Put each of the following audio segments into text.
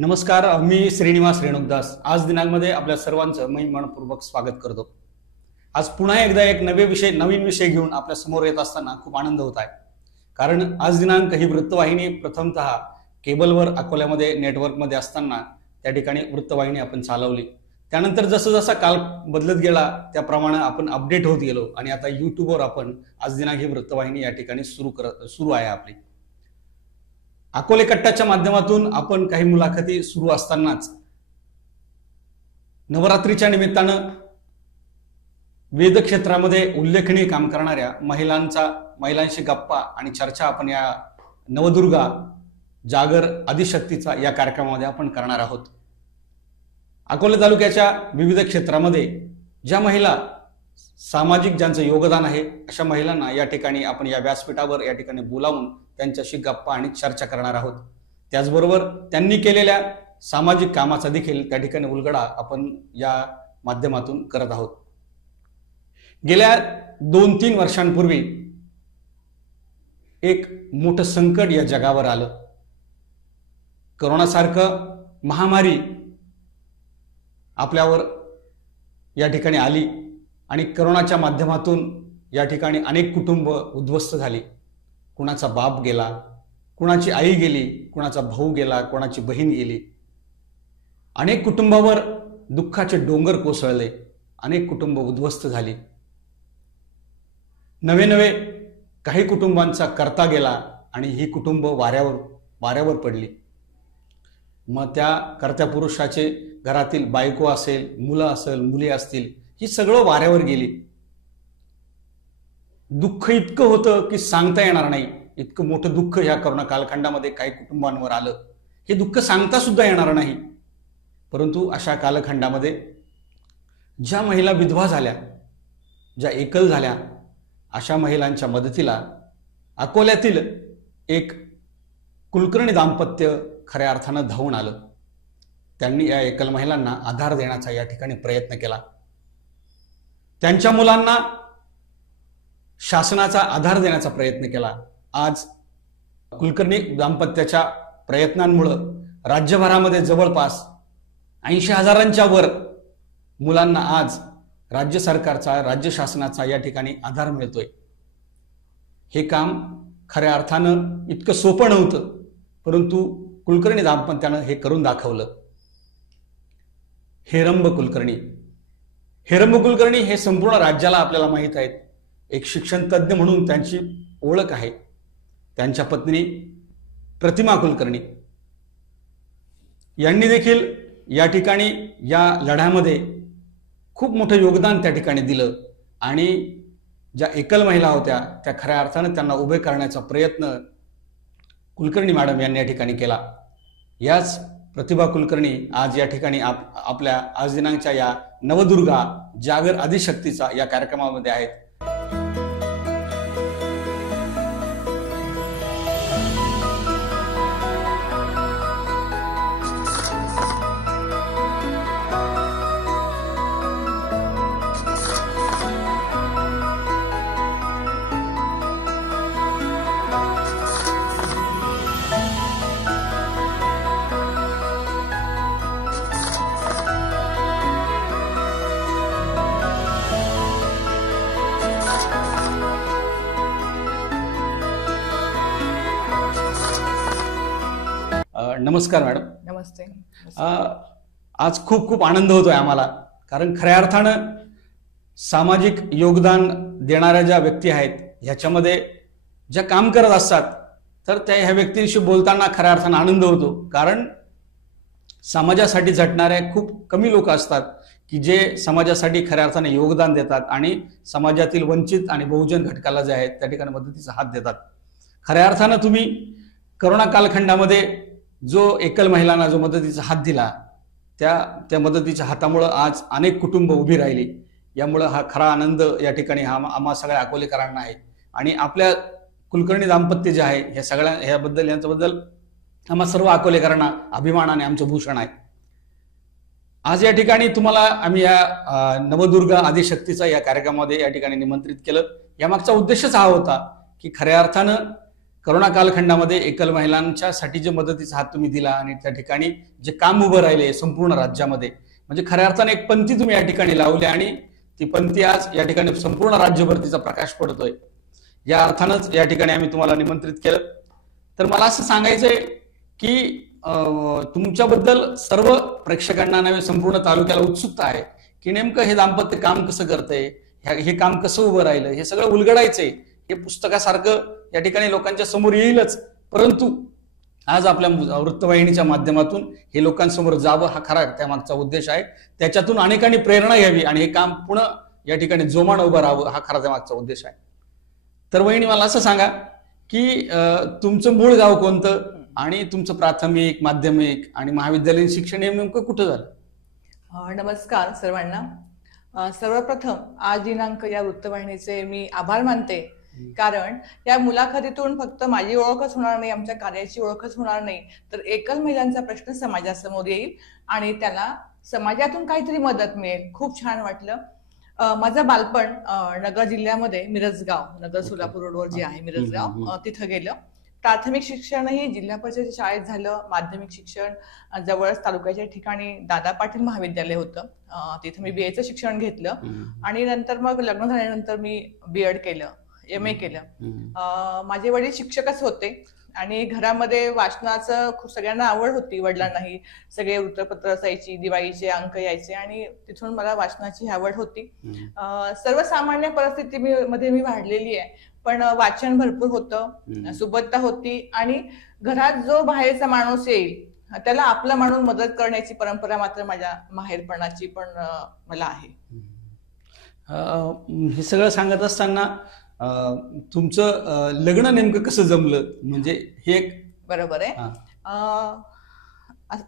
नमस्कार, मी श्रीनिवास रेणुकदास आज दिनांकमध्ये आपल्या सर्वांचं मी मनपूर्वक स्वागत करतो। आज पुन्हा एकदा एक नवीन विषय घेऊन आपल्या समोर येत असताना खूप आनंद होत आहे। कारण आज दिनांक ही वृत्तवाहिनी प्रथमतः केबलवर अकोल्यामध्ये नेटवर्कमध्ये असताना त्या ठिकाणी वृत्तवाहिनी आपण चालवली। त्यानंतर जसं काल बदलत गेला त्याप्रमाणे आपण अपडेट होत गेलो आणि आता यूट्यूबवर आपण आज दिनांक ही वृत्तवाहिनी या ठिकाणी सुरू आहे आपली। अकोले कट्टाच्या माध्यमातून आपण काही मुलाखती सुरू असतानाच नवरात्रीच्या निमित्तानं वेद क्षेत्रामध्ये उल्लेखनीय काम करणाऱ्या महिलांशी गप्पा आणि चर्चा आपण या नवदुर्गा जागर आदिशक्तीचा या कार्यक्रमामध्ये आपण करणार आहोत। अकोले तालुक्याच्या विविध क्षेत्रामध्ये ज्या महिला सामाजिक ज्यांचं योगदान आहे अशा महिलांना या ठिकाणी आपण या व्यासपीठावर या ठिकाणी बोलावून त्यांच्याशी गप्पा आणि चर्चा करणार आहोत। त्याचबरोबर त्यांनी केलेल्या सामाजिक कामाचा देखील त्या ठिकाणी उलगडा आपण या माध्यमातून करत आहोत। गेल्या 2-3 वर्षांपूर्वी एक मोठं संकट या जगावर आलं। कोरोनासारखं महामारी आपल्यावर या ठिकाणी आली आणि कोरोनाच्या माध्यमातून या ठिकाणी अनेक कुटुंब उद्ध्वस्त झाली। कुणाचा बाप गेला, कुणाची आई गेली, कुणाचा भाऊ गेला, कुणाची बहीण गेली। अनेक कुटुंबावर दुःखाचे डोंगर कोसळले, अनेक कुटुंब उद्ध्वस्त झाली। नवे काही कुटुंबांचा करता गेला आणि ही कुटुंब वाऱ्यावर पडली। मग त्या कर्त्या पुरुषाचे घरातील बायको असेल, मुलं असेल, मुली असतील, ही सगळं वाऱ्यावर गेली। दुःख इतकं होतं की सांगता येणार नाही। इतकं मोठं दुःख या कोरोना कालखंडामध्ये काही कुटुंबांवर आलं, हे दुःख सांगता सुद्धा येणार नाही। परंतु अशा कालखंडामध्ये ज्या महिला विधवा झाल्या, ज्या एकल झाल्या, अशा महिलांच्या मदतीला अकोल्यातील एक कुलकर्णी दाम्पत्य खऱ्या अर्थानं धावून आलं। त्यांनी या एकल महिलांना आधार देण्याचा या ठिकाणी प्रयत्न केला। त्यांच्या मुलांना शासनाचा आधार देण्याचा प्रयत्न केला। आज कुलकर्णी दाम्पत्याच्या प्रयत्नांमुळे राज्यभरामध्ये जवळपास 80,000च्या वर मुलांना आज राज्य सरकारचा, राज्य शासनाचा या ठिकाणी आधार मिळतोय। हे काम खऱ्या अर्थानं इतकं सोपं नव्हतं, परंतु कुलकर्णी दाम्पत्यानं हे करून दाखवलं। हेरंब कुलकर्णी हे संपूर्ण राज्याला आपल्याला माहित आहेत। एक शिक्षण तज्ञ म्हणून त्यांची ओळख आहे। त्यांच्या पत्नी प्रतिमा कुलकर्णी यांनी देखील या ठिकाणी या लढ्यामध्ये खूप मोठं योगदान त्या ठिकाणी दिलं आणि ज्या एकल महिला होत्या त्या खऱ्या अर्थानं त्यांना उभे करण्याचा प्रयत्न कुलकर्णी मॅडम यांनी या ठिकाणी केला। याच प्रतिभा कुलकर्णी आज या ठिकाणी आपल्या आज दिनांकच्या या नवदुर्गा जागर आदिशक्तीचा या कार्यक्रमामध्ये आहेत। नमस्कार मॅडम। नमस्ते। आज खूप आनंद होतोय आम्हाला, कारण खऱ्या अर्थानं सामाजिक योगदान देणाऱ्या ज्या व्यक्ती आहेत ह्याच्यामध्ये ज्या काम करत असतात तर त्या ह्या व्यक्तींशी बोलताना खऱ्या अर्थानं आनंद होतो। कारण समाजासाठी झटणारे खूप कमी लोक असतात की जे समाजासाठी खऱ्या अर्थाने योगदान देतात आणि समाजातील वंचित आणि बहुजन घटकाला जे आहेत त्या ठिकाणी मदतीचा हात देतात। खऱ्या अर्थानं तुम्ही कोरोना कालखंडामध्ये जो एकल महिलांना जो मदतीचा हात दिला त्या मदतीच्या हातामुळे आज अनेक कुटुंब उभी राहिली। यामुळे हा खरा आनंद या ठिकाणी आम्हा सगळ्या अकोलेकरांना आहे आणि आपल्या कुलकर्णी दाम्पत्य जे आहे यांच्याबद्दल आम्हा सर्व अकोलेकरांना अभिमान आणि आमचं भूषण आहे। आज या ठिकाणी तुम्हाला आम्ही या नवदुर्गा आदिशक्तीचा या कार्यक्रमामध्ये या ठिकाणी निमंत्रित केलं। यामागचा उद्देशच हा होता की खऱ्या अर्थानं करोना कालखंडामध्ये एकल महिलांच्यासाठी जे मदतीचा हात तुम्ही दिला आणि त्या ठिकाणी जे काम उभं राहिले संपूर्ण राज्यामध्ये, म्हणजे खऱ्या अर्थाने एक पंथी तुम्ही या ठिकाणी लावली आणि ती पंथी आज या ठिकाणी संपूर्ण राज्यभर तिचा प्रकाश पडतोय. या अर्थानंच या ठिकाणी आम्ही तुम्हाला निमंत्रित केलं. तर मला असं सांगायचंय की तुमच्याबद्दल सर्व प्रेक्षकांना नव्हे संपूर्ण तालुक्याला उत्सुकता आहे की नेमकं हे दाम्पत्य काम कसं करतंय, हे काम कसं उभं राहिलं, हे सगळं उलगडायचंय. हे पुस्तकासारखं या ठिकाणी लोकांच्या समोर येईलच, परंतु आज आपल्या वृत्तवाहिनीच्या माध्यमातून हे लोकांसमोर जावं हा खरा त्यामागचा उद्देश आहे. त्याच्यातून अनेकांनी प्रेरणा घ्यावी आणि हे काम पुन्हा या ठिकाणी जोमानं उभं राहावं हा खरा त्यामागचा उद्देश आहे. तर वहिनी मला असं सांगा की तुमचं मूळ गाव कोणतं आणि तुमचं प्राथमिक, माध्यमिक आणि महाविद्यालयीन शिक्षण हे नेमकं कुठं झालं? नमस्कार सर्वांना. सर्वप्रथम आज दिनांक या वृत्तवाहिनीचे मी आभार मानते, कारण या मुलाखतीतून फक्त माझी ओळखच होणार नाही, आमच्या कार्याची ओळखच होणार नाही, तर एकल महिलांचा प्रश्न समाजासमोर येईल आणि त्याला समाजातून काहीतरी मदत मिळेल. खूप छान वाटलं. माझं बालपण नगर जिल्ह्यामध्ये मिरजगाव, नगर सोलापूर रोडवर जे आहे मिरजगाव, तिथं गेलं. प्राथमिक शिक्षणही जिल्हा परिषद शाळेत झालं. माध्यमिक शिक्षण जवळच तालुक्याच्या ठिकाणी दादा पाटील महाविद्यालय होतं, तिथं मी BA चं शिक्षण घेतलं आणि नंतर मग लग्न झाल्यानंतर मी BEd केलं, MA केलं. माझे वडील शिक्षकच होते आणि घरामध्ये वाचनाचं खूप सगळ्यांना आवड होती. वडिलांनाही सगळे वृत्तपत्र असायची, दिवाळीचे अंक यायचे आणि तिथून मला वाचनाची आवड होती. सर्वसामान्य परिस्थितीमध्ये मी वाढलेली आहे, पण वाचन भरपूर होतं, सुबत्ता होती आणि घरात जो बाहेरचा माणूस येईल त्याला आपला माणूस मदत करण्याची परंपरा मात्र माझ्या माहेरपणाची पण मला आहे. हे सगळं सांगत असताना तुमचं लग्न नेमकं कसं जमलं, म्हणजे हे बरोबर आहे.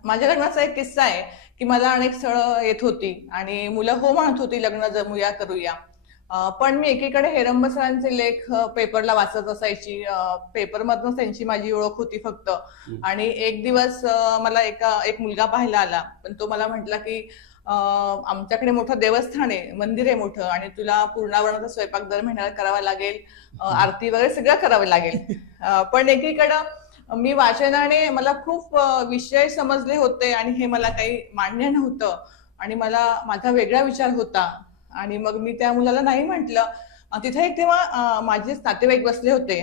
माझ्या लग्नाचा एक किस्सा आहे की मला अनेक स्थळं येत होती आणि मुलं हो म्हणत होती लग्न जमूया करूया, पण मी एकीकडे हेरंब सरांचे लेख पेपरला वाचत असायची. पेपरमधूनच त्यांची माझी ओळख होती फक्त. आणि एक दिवस मला एक मुलगा पाहायला आला, पण तो मला म्हटला की आमच्याकडे मोठं देवस्थान आहे, मंदिर आहे मोठं, आणि तुला पूर्णावरणाचा स्वयंपाक दर महिन्याला करावा लागेल, आरती वगैरे सगळं करावं लागेल. पण एकीकडं मी वाचनाने मला खूप विषय समजले होते आणि हे मला काही मान्य नव्हतं आणि मला माझा वेगळा विचार होता आणि मग मी त्या मुलाला नाही म्हटलं. तिथे एक तेव्हा माझे नातेवाईक बसले होते,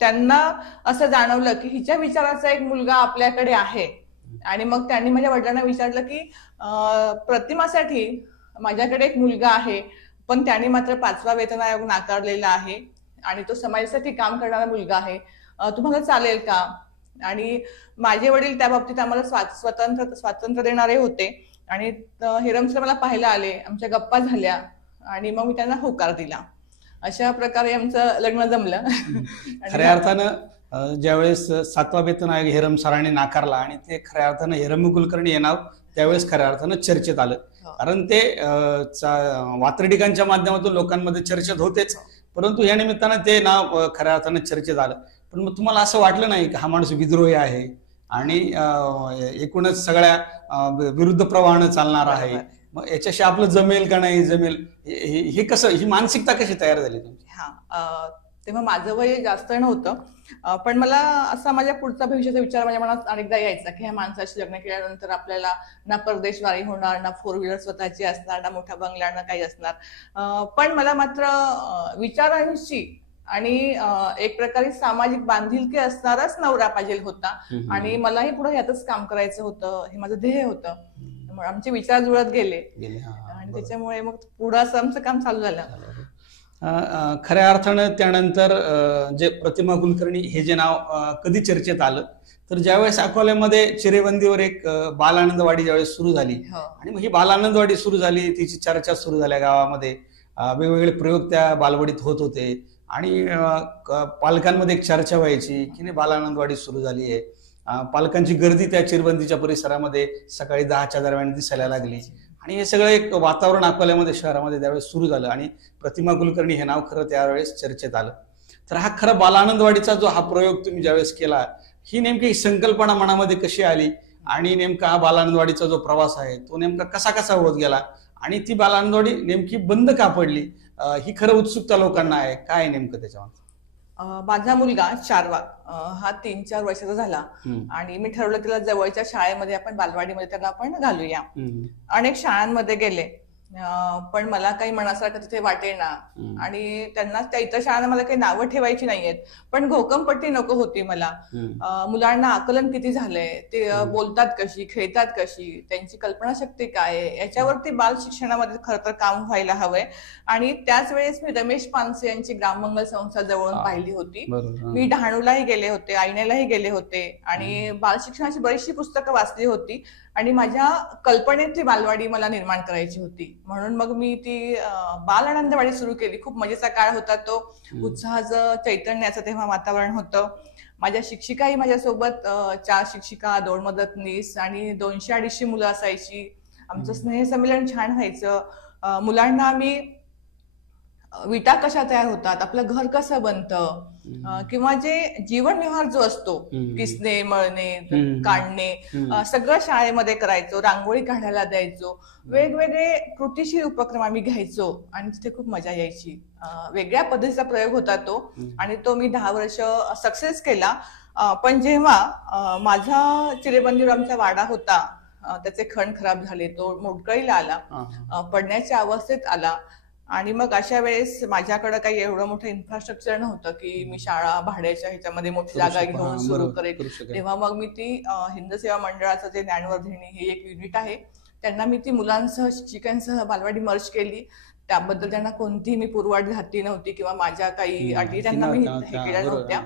त्यांना असं जाणवलं की हिच्या विचाराचा एक मुलगा आपल्याकडे आहे आणि मग त्यांनी माझ्या वडिलांना विचारलं की प्रतिमासाठी माझ्याकडे एक मुलगा आहे, पण त्याने मात्र 5वा वेतन आयोग नाकारलेला आहे आणि तो समाजासाठी काम करणारा मुलगा आहे, तुम्हाला चालेल का? आणि माझे वडील त्या बाबतीत आम्हाला स्वातंत्र्य देणारे होते आणि हेरम सर मला पाहायला आले, आमच्या गप्पा झाल्या आणि मग मी त्यांना होकार दिला. अशा प्रकारे आमचं लग्न जमलं. खऱ्या अर्थानं ज्यावेळेस 7वा वेतन आयोग हेरम सरांनी नाकारला आणि ते खऱ्या अर्थानं हेरम कुलकर्णी हे नाव त्यावेळेस खऱ्या अर्थानं चर्चेत आलं, कारण ते वात्रटिकांच्या माध्यमातून लोकांमध्ये चर्चेत होतेच, परंतु या निमित्तानं ते नाव खऱ्या अर्थानं चर्चेत आलं. पण मग तुम्हाला असं वाटलं नाही की हा माणूस विद्रोही आहे आणि एकूणच सगळ्या विरुद्ध प्रवाहानं चालणार आहे, मग याच्याशी आपलं जमेल का नाही जमेल, हे कसं, ही मानसिकता कशी तयार झाली तुमची? तेव्हा माझं वय जास्त नव्हतं, पण मला असा माझ्या पुढचा भविष्याचा विचार माझ्या मनात अनेकदा यायचा की ह्या माणसाशी लग्न केल्यानंतर आपल्याला ना परदेशवारी होणार, ना 4 व्हीलर स्वतःची असणार, ना मोठा बंगला, ना काही असणार. पण मला मात्र विचारांशी आणि एक प्रकारे सामाजिक बांधिलकी असणाराच नवरा पाहिजे होता आणि मलाही पुढे ह्यातच काम करायचं होतं, हे माझं ध्येय होतं. आमचे विचार जुळत गेले आणि त्याच्यामुळे मग पुढं असं आमचं काम चालू झालं. खऱ्या अर्थानं त्यानंतर जे प्रतिमा कुलकर्णी हे जे नाव कधी चर्चेत आलं, तर ज्यावेळेस अकोल्यामध्ये चिरेबंदीवर एक बाल आनंदवाडी ज्यावेळेस सुरू झाली आणि मग ही बाल आनंदवाडी सुरू झाली, तिची चर्चा सुरू झाल्या गावामध्ये, वेगवेगळे प्रयोग त्या बालवाडीत होत होते आणि पालकांमध्ये एक चर्चा व्हायची की नाही बाल आनंदवाडी सुरू झाली आहे. पालकांची गर्दी त्या चिरबंदीच्या परिसरामध्ये सकाळी 10च्या दरम्यान दिसायला लागली आणि हे सगळं एक वातावरण अकोल्यामध्ये शहरामध्ये त्यावेळेस सुरू झालं आणि प्रतिमा कुलकर्णी हे नाव खरं त्यावेळेस चर्चेत आलं. तर हा खरा बाल आनंदवाडीचा जो हा प्रयोग तुम्ही ज्यावेळेस केला, ही नेमकी संकल्पना मनामध्ये कशी आली आणि नेमका हा बाल आनंदवाडीचा जो प्रवास आहे तो नेमका कसा कसा होत गेला आणि ती बाल आनंदवाडी नेमकी बंद का पडली, ही खरं उत्सुकता लोकांना आहे, काय नेमकं त्याच्यावर? माझा मुलगा चारवा हा 3-4 वर्षाचा झाला आणि मी ठरवलं तिला जवळच्या शाळेमध्ये आपण बालवाडीमध्ये त्याला आपण घालूया. अनेक शाळांमध्ये गेले पण मला काही मनासारखं तिथे वाटेना आणि त्यांना त्या इतर शाळांना मला काही नावं ठेवायची नाहीयेत पण घोकमपट्टी नको होती मला. मुलांना आकलन किती झालंय, ते बोलतात कशी, खेळतात कशी, त्यांची कल्पनाशक्ती काय आहे याच्यावरती बाल शिक्षणामध्ये खरं तर काम व्हायला हवंय. आणि त्याच वेळेस मी रमेश पानसे यांची ग्राममंगल संस्था जवळून पाहिली होती. मी डहाणूलाही गेले होते, आयण्यालाही गेले होते आणि बाल शिक्षणाची बरीचशी पुस्तकं वाचली होती आणि माझ्या कल्पनेतली बालवाडी मला निर्माण करायची होती. म्हणून मग मी ती बाल आनंदवाडी सुरू केली. खूप मजेचा काळ होता तो, उत्साहाचं चैतन्याचं तेव्हा वातावरण होतं. माझ्या शिक्षिकाही माझ्यासोबत 4 शिक्षिका, 2 मदतनीस आणि 200-250 मुलं असायची. आमचं स्नेहसंमेलन छान व्हायचं. मुलांना आम्ही विटा कशा तयार होतात, आपलं घर कसं बनतं किंवा जे जीवन व्यवहार जो असतो, किसणे, मळणे, काढणे, सगळं शाळेमध्ये करायचो. रांगोळी काढायला द्यायचो. वेगवेगळे कृतीशील उपक्रम आम्ही घ्यायचो आणि तिथे खूप मजा यायची. वेगळ्या पद्धतीचा प्रयोग होता तो आणि तो मी 10 वर्ष सक्सेस केला. पण जेव्हा माझा चिरेबंदीवर आमचा वाडा होता, त्याचे खण खराब झाले, तो मोडकळीला आला, पडण्याच्या अवस्थेत आला आणि मग अशा वेळेस माझ्याकडे काही एवढं मोठं इन्फ्रास्ट्रक्चर नव्हतं की मी शाळा भाड्याच्या ह्याच्यामध्ये मोठी जागा घेऊन सुरू करेल. तेव्हा मग मी ती हिंद सेवा मंडळाचं जे ज्ञानवर्धिनी हे एक युनिट आहे, त्यांना मी ती मुलांसह शिक्षकांसह बालवाडी मर्ज केली. त्याबद्दल त्यांना कोणतीही मी पूर्वाट घातली नव्हती किंवा माझ्या काही अटी त्यांना मी हे केल्या नव्हत्या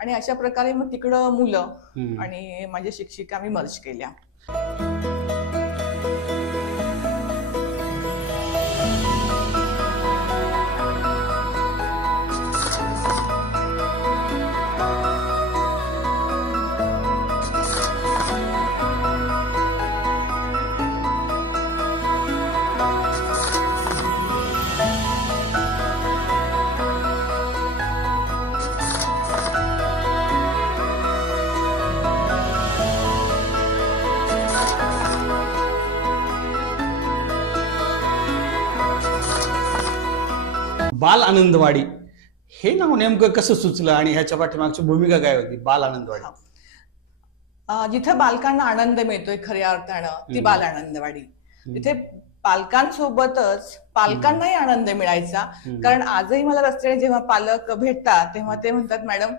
आणि अशा प्रकारे मग तिकडं मुलं आणि माझ्या शिक्षिका मी मर्ज केल्या. बाल आनंदवाडी हे नाव नेमकं कसं सुचलं आणि ह्याच्या पाठीमागची भूमिका काय होती बाल आनंदवाडी? जिथं बालकांना आनंद मिळतोय खऱ्या अर्थानं ती बाल आनंदवाडी. तिथे पालकांसोबतच पालकांनाही आनंद मिळायचा. कारण आजही मला रस्त्याने जेव्हा पालक भेटतात तेव्हा ते म्हणतात, मॅडम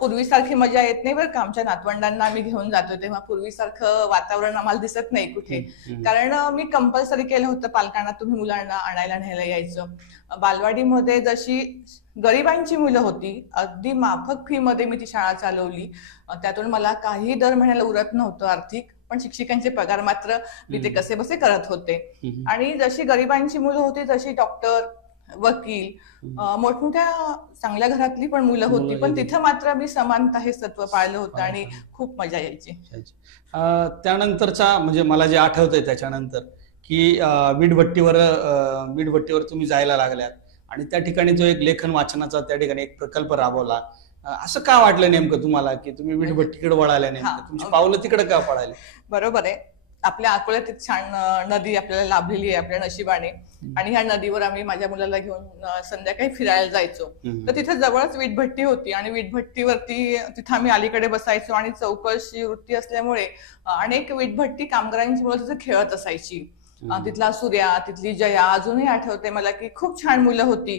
पूर्वीसारखी मजा येत नाही बरं का, आमच्या नातवंडांना आम्ही घेऊन जातो तेव्हा पूर्वीसारखं वातावरण आम्हाला दिसत नाही कुठे. कारण मी कंपल्सरी केलं होतं पालकांना, तुम्ही मुलांना आणायला न्यायला यायचं. बालवाडीमध्ये जशी गरिबांची मुलं होती, अगदी माफक फी मध्ये मी ती शाळा चालवली. त्यातून मला काही दर महिन्याला उरत नव्हतं आर्थिक, पण शिक्षकांचे पगार मात्र मी ते कसे बसे करत होते. आणि जशी गरिबांची मुलं होती तशी डॉक्टर, वकील, मोठमोठ्या चांगल्या घरातली पण मुलं होती, पण तिथं मात्र मी समानता हे तत्व पाळलं होतं आणि खूप मजा यायची. त्यानंतरचा म्हणजे मला जे आठवतंय त्याच्यानंतर की वीटभट्टीवर तुम्ही जायला लागल्यात आणि त्या ठिकाणी जो एक लेखन वाचनाचा त्या ठिकाणी एक प्रकल्प राबवला. असं का वाटलं नेमकं तुम्हाला की तुम्ही वीटभट्टीकडे वळाल्या, नेमकं तुमची पावलं तिकडे का पडायला? बरोबर आहे, आपल्या अकोल्यात एक छान नदी आपल्याला लाभलेली आहे आपल्या नशिबाने आणि ह्या नदीवर आम्ही माझ्या मुलाला घेऊन संध्याकाळी फिरायला जायचो. तर तिथे जवळच वीटभट्टी होती आणि वीटभट्टीवरती तिथं आम्ही अलीकडे बसायचो आणि चौकशी वृत्ती असल्यामुळे अनेक वीटभट्टी कामगारांची मुलं तिथे खेळत असायची. तिथला सूर्या, तिथली जया अजूनही आठवते मला की खूप छान मुलं होती,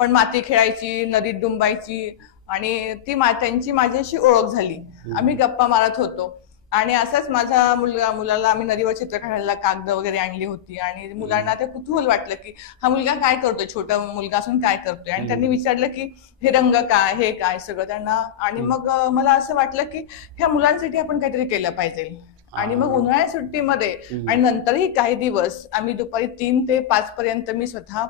पण माती खेळायची, नदीत डुंबायची आणि ती त्यांची माझ्याशी ओळख झाली. आम्ही गप्पा मारत होतो आणि असंच माझ्या मुलाला आम्ही नदीवर चित्र काढायला कागद वगैरे आणली होती आणि मुलांना ते कुतूहल वाटलं की हा मुलगा काय करतोय, छोटा मुलगा असून काय करतोय. आणि त्यांनी विचारलं की हे रंग काय, हे काय, सगळं त्यांना. आणि मग मला असं वाटलं की ह्या मुलांसाठी आपण काहीतरी केलं पाहिजे. आणि मग उन्हाळ्या सुट्टीमध्ये आणि नंतरही काही दिवस आम्ही दुपारी 3 ते 5 पर्यंत मी स्वतः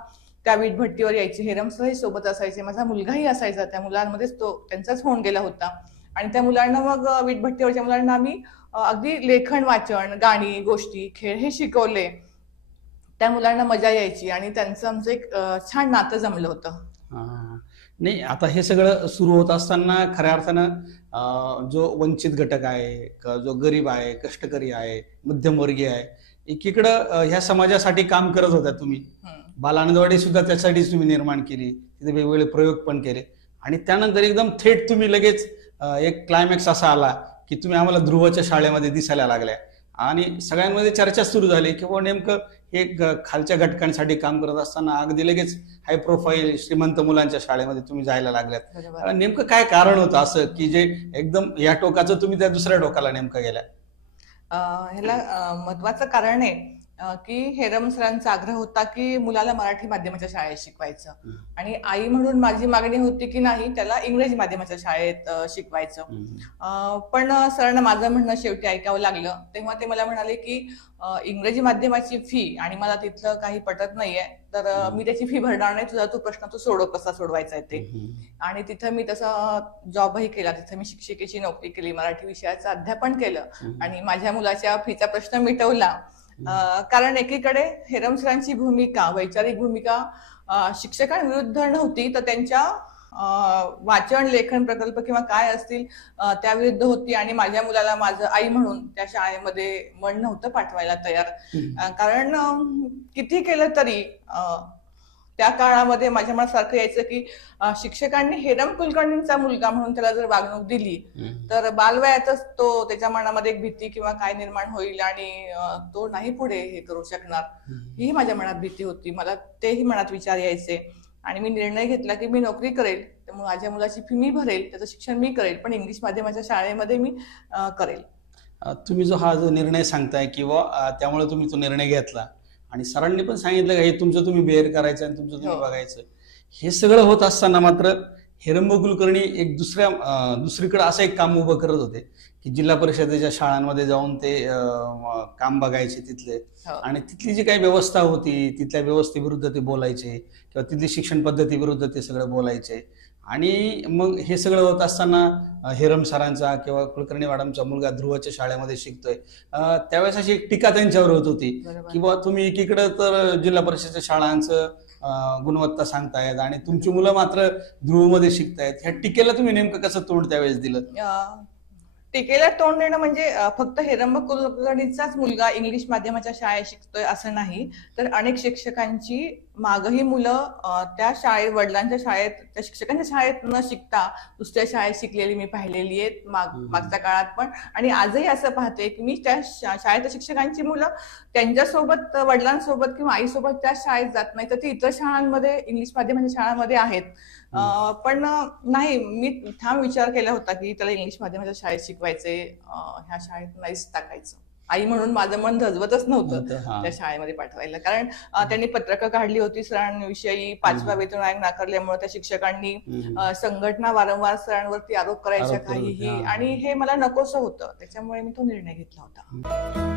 त्या वीटभट्टीवर यायची. हेरम सरही सोबत असायचे, माझा मुलगाही असायचा. त्या मुलांमध्येच तो त्यांचाच होऊन गेला होता. आणि त्या मुलांना मग वीटभट्टीवरच्या मुलांना आम्ही अगदी लेखन, वाचन, गाणी, गोष्टी, खेळ हे शिकवले. त्या मुलांना मजा यायची आणि त्यांचं आमचं एक छान नातं जमलं होतं. नाही, आता हे सगळं सुरू होत असताना खऱ्या अर्थानं जो वंचित घटक आहे, जो गरीब आहे, कष्टकरी आहे, मध्यमवर्गीय आहे, एकीकडं ह्या समाजासाठी काम करत होता तुम्ही. बाल आनंदवाडी सुद्धा त्यासाठीच तुम्ही निर्माण केली, तिथे वेगवेगळे प्रयोग पण केले. आणि त्यानंतर एकदम थेट तुम्ही लगेच एक क्लायमॅक्स असा आला की तुम्ही आम्हाला ध्रुवच्या शाळेमध्ये दिसायला लागल्या आणि सगळ्यांमध्ये चर्चा सुरू झाली की नेमकं हे खालच्या घटकांसाठी काम करत असताना अगदी लगेच हाय प्रोफाईल श्रीमंत मुलांच्या शाळेमध्ये तुम्ही जायला लागल्यात. नेमकं काय कारण होतं असं की जे एकदम या टोकाचं तुम्ही त्या दुसऱ्या टोकाला नेमकं गेल्या? ह्याला महत्वाचं कारण आहे की हेरम सरांचा आग्रह होता की मुलाला मराठी माध्यमाच्या शाळेत शिकवायचं आणि आई म्हणून माझी मागणी होती की नाही त्याला इंग्रजी माध्यमाच्या शाळेत शिकवायचं. पण सरांना माझं म्हणणं शेवटी ऐकावं लागलं. तेव्हा ते मला म्हणाले की इंग्रजी माध्यमाची फी आणि मला तिथलं काही पटत नाहीये तर मी त्याची फी भरणार नाही, तुझा तू प्रश्न तू सोडव कसा सोडवायचा आहे ते. आणि तिथं मी तसा जॉबही केला, तिथं मी शिक्षिकेची नोकरी केली, मराठी विषयाचं अध्यापन केलं आणि माझ्या मुलाच्या फीचा प्रश्न मिटवला. कारण एकीकडे हेरम सरांची भूमिका, वैचारिक भूमिका शिक्षकांविरुद्ध नव्हती तर त्यांच्या वाचन लेखन प्रकल्प किंवा काय असतील त्याविरुद्ध होती आणि माझ्या मुलाला माझं आई म्हणून त्या शाळेमध्ये मन नव्हतं पाठवायला तयार. कारण किती केलं तरी त्या काळामध्ये माझ्या मनात सारखं यायचं की शिक्षकांनी हेरम कुलकर्णींचा मुलगा म्हणून त्याला जर वागणूक दिली तर बालवयातच तो त्याच्या मनामध्ये एक भीती किंवा काय निर्माण होईल आणि तो नाही पुढे हे करू शकणार, ही माझ्या मनात भीती होती. मला तेही मनात विचार यायचे आणि मी निर्णय घेतला की मी नोकरी करेल, त्यामुळे माझ्या मुलाची फी मी भरेल, त्याचं शिक्षण मी करेल, पण इंग्लिश माध्यमाच्या शाळेमध्ये मी करेल. तुम्ही जो निर्णय सांगताय किंवा त्यामुळे तुम्ही तो निर्णय घेतला आणि सरांनी पण सांगितलं का हे तुमचं तुम्ही बेअर करायचं आणि तुमचं तुम्ही बघायचं, हे सगळं होत असताना मात्र हेरंब कुलकर्णी एक दुसरीकडे असं एक काम उभं करत होते की जिल्हा परिषदेच्या शाळांमध्ये जाऊन ते काम बघायचे तिथले आणि तिथली जी काही व्यवस्था होती तिथल्या व्यवस्थेविरुद्ध ते बोलायचे किंवा तिथली शिक्षण पद्धतीविरुद्ध ते सगळं बोलायचे. आणि मग हे सगळं होत असताना हेरम सरांचा किंवा कुलकर्णी मॅडमचा मुलगा ध्रुवच्या शाळेमध्ये शिकतोय त्यावेळेस अशी एक टीका त्यांच्यावर होत होती की तुम्ही एकीकडे तर जिल्हा परिषदेच्या शाळांचं गुणवत्ता सांगतायत आणि तुमची मुलं मात्र ध्रुवमध्ये शिकतायत. ह्या टीकेला तुम्ही नेमकं कसं तोंड त्यावेळेस दिलं? टीकेला तोंड देणं म्हणजे फक्त हेरंब कुलकर्णीचाच मुलगा इंग्लिश माध्यमाच्या शाळेत शिकतोय असं नाही, तर अनेक शिक्षकांची मागही मुलं त्या शाळेत वडिलांच्या शाळेत त्या शिक्षकांच्या शाळेत न शिकता दुसऱ्या शाळेत शिकलेली मी पाहिलेली आहेत मागच्या काळात पण. आणि आजही असं पाहते की मी त्या शाळेतल्या शिक्षकांची मुलं त्यांच्यासोबत वडिलांसोबत किंवा आईसोबत त्या शाळेत जात नाही तर ती इतर शाळांमध्ये इंग्लिश माध्यमाच्या शाळांमध्ये आहेत. पण नाही, मी ठाम विचार केला होता की त्याला इंग्लिश माध्यमाच्या शाळेत शिकवायचे, ह्या शाळेत नाहीच टाकायचं. आई म्हणून माझं मन धजवतच नव्हतं त्या शाळेमध्ये पाठवायला. कारण त्यांनी पत्रकं काढली होती सरांविषयी, 5वा वेतन आयोग नाकारल्यामुळे त्या शिक्षकांनी संघटना वारंवार सरांवरती आरोप करायच्या काहीही, आणि हे मला नकोसं होतं. त्याच्यामुळे मी तो निर्णय घेतला होता.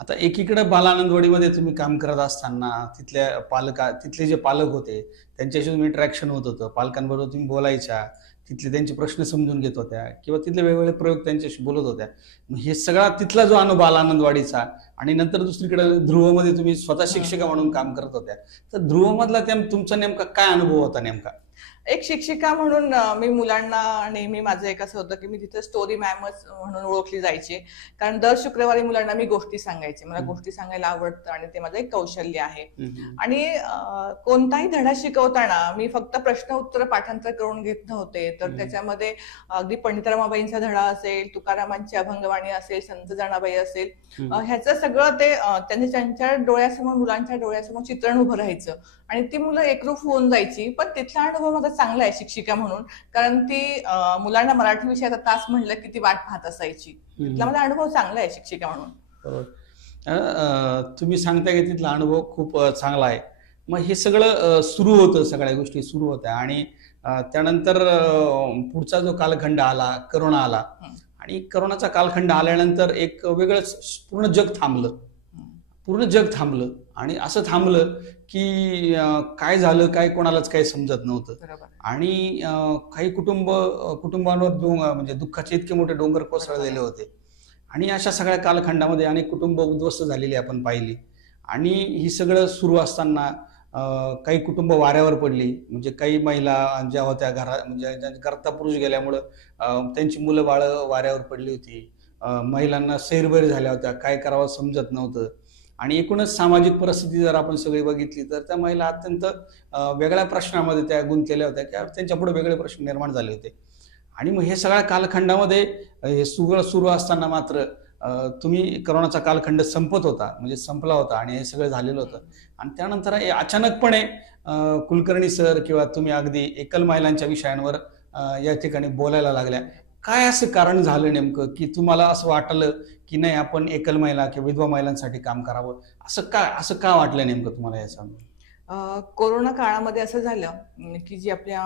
आता एकीकडे बालानंदवाडीमध्ये तुम्ही काम करत असताना तिथले जे पालक होते त्यांच्याशी तुम्ही इंटरॅक्शन होत होतं, पालकांबरोबर तुम्ही बोलायच्या, तिथले त्यांचे प्रश्न समजून घेत होत्या किंवा तिथले वेगवेगळे प्रयोग त्यांच्याशी बोलत होत्या. हे सगळा तिथला जो अनुभव बालानंदवाडीचा आणि नंतर दुसरीकडे ध्रुवमध्ये तुम्ही स्वतः शिक्षिका म्हणून काम करत होत्या, तर ध्रुवमधला तुमचा नेमका काय अनुभव होता? नेमका एक शिक्षिका म्हणून मी मुलांना नेहमी माझं एक असं होतं की मी तिथे स्टोरी मॅमच म्हणून ओळखली जायची. कारण दर शुक्रवारी मुलांना मी गोष्टी सांगायचे. मला गोष्टी सांगायला आवडतं आणि ते माझं एक कौशल्य आहे. आणि कोणताही धडा शिकवताना मी फक्त प्रश्न उत्तर पाठांतर करून घेत नव्हते, तर त्याच्यामध्ये अगदी पंडित रमाबाईंचा धडा असेल, तुकारामांची अभंगवाणी असेल, संत जनाबाई असेल, ह्याचं सगळं ते त्यांच्या डोळ्यासमोर, मुलांच्या डोळ्यासमोर चित्रण उभं राहायचं आणि ती मुलं एकरूप होऊन जायची. पण तिथला अनुभव माझा चांगला आहे शिक्षिका म्हणून, कारण ती मुलांना मराठी विषयाचा तास म्हणलं की ती वाट पाहत असायची. तिथला माझा अनुभव चांगला आहे शिक्षिका म्हणून. तुम्ही सांगताय की तिथला अनुभव खूप चांगला आहे. मग हे सगळं सुरू होतं, सगळ्या गोष्टी सुरू होत्या आणि त्यानंतर पुढचा जो कालखंड आला, करोना आला आणि करोनाचा कालखंड आल्यानंतर एक वेगळंच पूर्ण जग थांबलं. पूर्ण जग थांबलं आणि असं थांबलं की काय झालं काय कोणालाच काही समजत नव्हतं. बरोबर आणि काही कुटुंबांवर म्हणजे दुःखाचे इतके मोठे डोंगर बरोबर कोसळलेले आहे. होते. आणि अशा सगळ्या कालखंडामध्ये अनेक कुटुंब उद्ध्वस्त झालेली आपण पाहिली. आणि ही सगळं सुरू असताना काही कुटुंब वाऱ्यावर पडली. म्हणजे काही महिला ज्या होत्या म्हणजे घरात पुरुष गेल्यामुळं त्यांची मुलं बाळं वाऱ्यावर पडली होती. महिलांना सैरभैर झाल्या होत्या, काय करावं समजत नव्हतं. आणि एकूणच सामाजिक परिस्थिती जर आपण सगळी बघितली तर त्या महिला अत्यंत वेगळ्या प्रश्नामध्ये त्या गुंतलेल्या होत्या किंवा त्यांच्यापुढे वेगळे प्रश्न निर्माण झाले होते. आणि मग हे सगळ्या कालखंडामध्ये हे सगळं सुरू असताना मात्र तुम्ही करोनाचा कालखंड संपत होता, म्हणजे संपला होता आणि हे सगळं झालेलं होतं. आणि त्यानंतर हे अचानकपणे कुलकर्णी सर किंवा तुम्ही अगदी एकल महिलांच्या विषयांवर या ठिकाणी बोलायला लागल्या. काय असं कारण झालं नेमकं की तुम्हाला असं वाटलं की नाही आपण एकल महिला किंवा विधवा महिलांसाठी काम करावं? असं का वाटलं नेमकं तुम्हाला याचं? कोरोना काळामध्ये असं झालं की जी आपल्या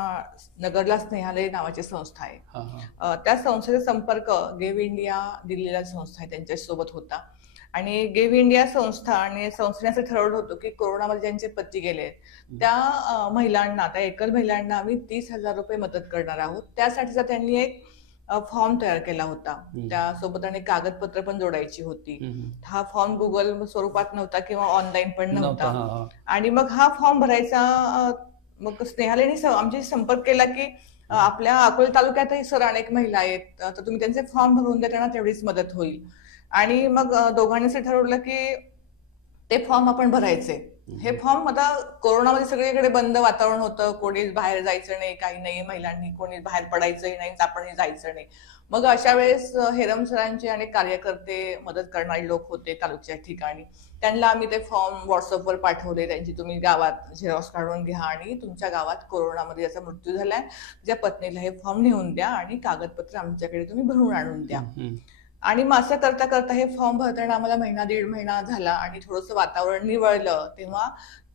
नगरला स्नेहालय नावाची संस्था आहे, हा हा त्या संस्थेचा संपर्क गेव इंडिया दिल्लीला संस्था आहे त्यांच्यासोबत होता. आणि गेव इंडिया संस्था आणि संस्थेने असं ठरवलं होतं की कोरोनामध्ये ज्यांचे पती गेले त्या महिलांना, त्या एकल महिलांना आम्ही 30,000 रुपये मदत करणार आहोत. त्यासाठीचा त्यांनी एक फॉर्म तयार केला होता. त्यासोबत आणि कागदपत्र पण जोडायची होती. हा फॉर्म गुगल स्वरूपात नव्हता किंवा ऑनलाईन पण नव्हता. आणि मग हा फॉर्म भरायचा, मग स्नेहालयने आमची संपर्क केला की आपल्या अकोला तालुक्यातही सर अनेक महिला आहेत, तर तुम्ही त्यांचे फॉर्म भरून द्या, त्यांना तेवढीच मदत होईल. आणि मग दोघांनी असं ठरवलं की ते फॉर्म आपण भरायचे. हे फॉर्म आता कोरोनामध्ये सगळीकडे बंद वातावरण होतं, कोणी बाहेर जायचं नाही, काही नाही, महिलांनी कोणी बाहेर पडायचंही नाही, आपणही जायचं नाही. मग अशा वेळेस हेरम सरांचे अनेक कार्यकर्ते, मदत करणारे लोक होते तालुक्याच्या ठिकाणी. त्यांना आम्ही ते फॉर्म व्हॉट्सअपवर पाठवले. त्यांची तुम्ही गावात झेरॉक्स काढून घ्या आणि तुमच्या गावात कोरोनामध्ये ज्याचा मृत्यू झालाय ज्या पत्नीला हे फॉर्म नेऊन द्या आणि कागदपत्र आमच्याकडे तुम्ही भरून आणून द्या. आणि मग असं करता करता हे फॉर्म भरताना आम्हाला महिना दीड महिना झाला आणि थोडंसं वातावरण निवळलं. तेव्हा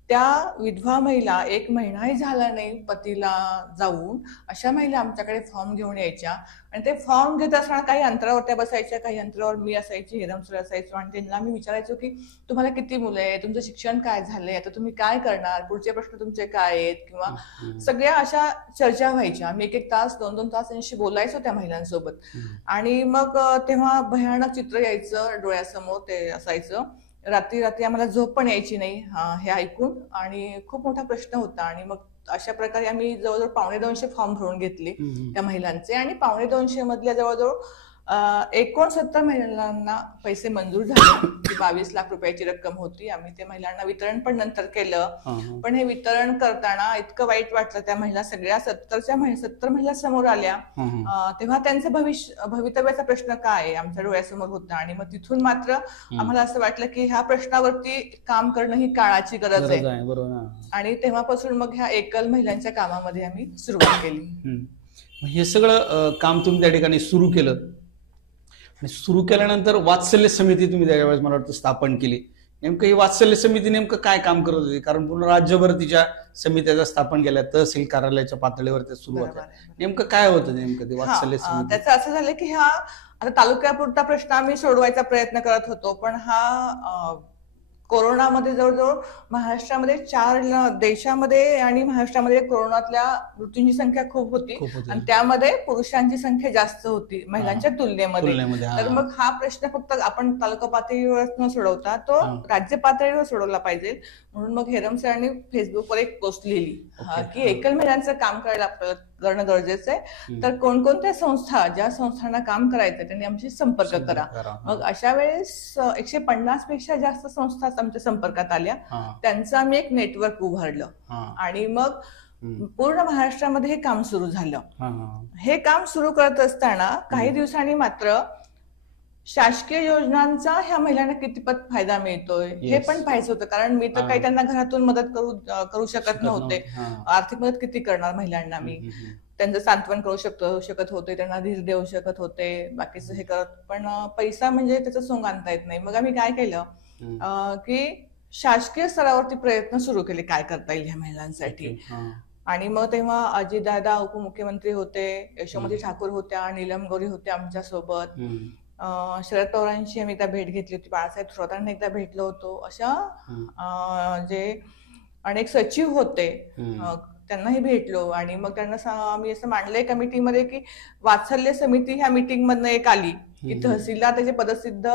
त्या विधवा महिला, एक महिनाही झाला नाही पतीला जाऊन, अशा महिला आमच्याकडे फॉर्म घेऊन यायच्या. आणि ते फॉर्म घेत असताना काही अंतरावर त्या बसायच्या, काही अंतरावर मी असायची, हेरम सर असायचो. आणि त्यांना मी विचारायचो की तुम्हाला किती मुलं आहे, तुमचं शिक्षण काय झालंय, आता तुम्ही काय करणार, पुढचे प्रश्न तुमचे काय आहेत, किंवा सगळ्या अशा चर्चा व्हायच्या. मी एक तास 2-2 तास त्यांच्याशी बोलायचो त्या महिलांसोबत. आणि मग तेव्हा भयानक चित्र यायचं डोळ्यासमोर, ते असायचं. रात्री रात्री आम्हाला झोप पण यायची नाही हे ऐकून. आणि खूप मोठा प्रश्न होता. आणि मग अशा प्रकारे आम्ही जवळजवळ 250 फॉर्म भरून घेतले त्या महिलांचे. आणि 250 मधल्या जवळजवळ 69 महिलांना पैसे मंजूर झाले. 22 लाख रुपयाची रक्कम होती. आम्ही त्या महिलांना वितरण पण नंतर केलं. पण हे वितरण करताना इतकं वाईट वाटलं. त्या महिला सगळ्या 70 महिला समोर आल्या. तेव्हा त्यांचं भवितव्याचा प्रश्न काय आहे आमच्या डोळ्यासमोर होता. आणि मग तिथून मात्र आम्हाला असं वाटलं की ह्या प्रश्नावरती काम करणं ही काळाची गरज आहे. आणि तेव्हापासून मग ह्या एकल महिलांच्या कामामध्ये आम्ही सुरुवात केली. हे सगळं काम तुम्ही त्या ठिकाणी सुरू केलं. आणि सुरू केल्यानंतर वात्सल्य समिती तुम्ही त्यावेळेस मला वाटतं स्थापन केली. नेमकं ही वात्सल्य समिती नेमकं काय काम करत होती? कारण पूर्ण राज्यभर तिच्या समित्या स्थापन केल्या, तहसील कार्यालयाच्या पातळीवर त्या सुरू होत्या. नेमकं काय होतं नेमकं ते वात्सल्य समिती? त्याचं असं झालं की हा आता तालुक्यापुरता प्रश्न आम्ही सोडवायचा प्रयत्न करत होतो. पण हा कोरोनामध्ये जवळजवळ महाराष्ट्रामध्ये देशामध्ये आणि महाराष्ट्रामध्ये कोरोनातल्या मृत्यूंची संख्या खूप होती. आणि त्यामध्ये पुरुषांची संख्या जास्त होती महिलांच्या तुलनेमध्ये. तर मग हा प्रश्न फक्त आपण तालुका पातळीवर न सोडवता तो राज्य पातळीवर सोडवला पाहिजे. म्हणून मग हेरम सरांनी फेसबुकवर एक पोस्ट लिहिली की एकल महिलांचं काम करणं गरजेचं आहे. तर कोणकोणत्या संस्था, ज्या संस्थांना काम करायचं त्यांनी आमची संपर्क करा. मग अशा वेळेस 150 पेक्षा जास्त संस्था आमच्या संपर्कात आल्या. त्यांचं आम्ही एक नेटवर्क उभारलं. आणि मग पूर्ण महाराष्ट्रामध्ये हे काम सुरू झालं. हे काम सुरू करत असताना काही दिवसांनी मात्र शासकीय योजनांचा ह्या महिलांना कितीपत फायदा मिळतोय हे पण पाहायचं होतं. कारण मी तर काही त्यांना घरातून मदत करू शकत नव्हते. आर्थिक मदत किती करणार महिलांना मी? त्यांचं सांत्वन करू शकत होते, त्यांना धीर देऊ शकत होते, बाकीचं हे करत. पण पैसा म्हणजे त्याचं सोंग आणता येत नाही. मग आम्ही काय केलं की शासकीय स्तरावरती प्रयत्न सुरू केले काय करता येईल ह्या महिलांसाठी. आणि मग तेव्हा अजितदादा उपमुख्यमंत्री होते, यशोमती ठाकूर होत्या, नीलम गोरी होत्या आमच्या सोबत. शरद पवारांची आम्ही एकदा भेट घेतली होती, बाळासाहेब थोरातांना एकदा भेटलो होतो. अशा जे अनेक सचिव होते त्यांनाही भेटलो आणि मग त्यांना आम्ही असं मांडलंय कमिटीमध्ये की वात्सल्य समिती ह्या मीटिंग मधनं एक आली की तहसीलला त्याचे पदसिद्ध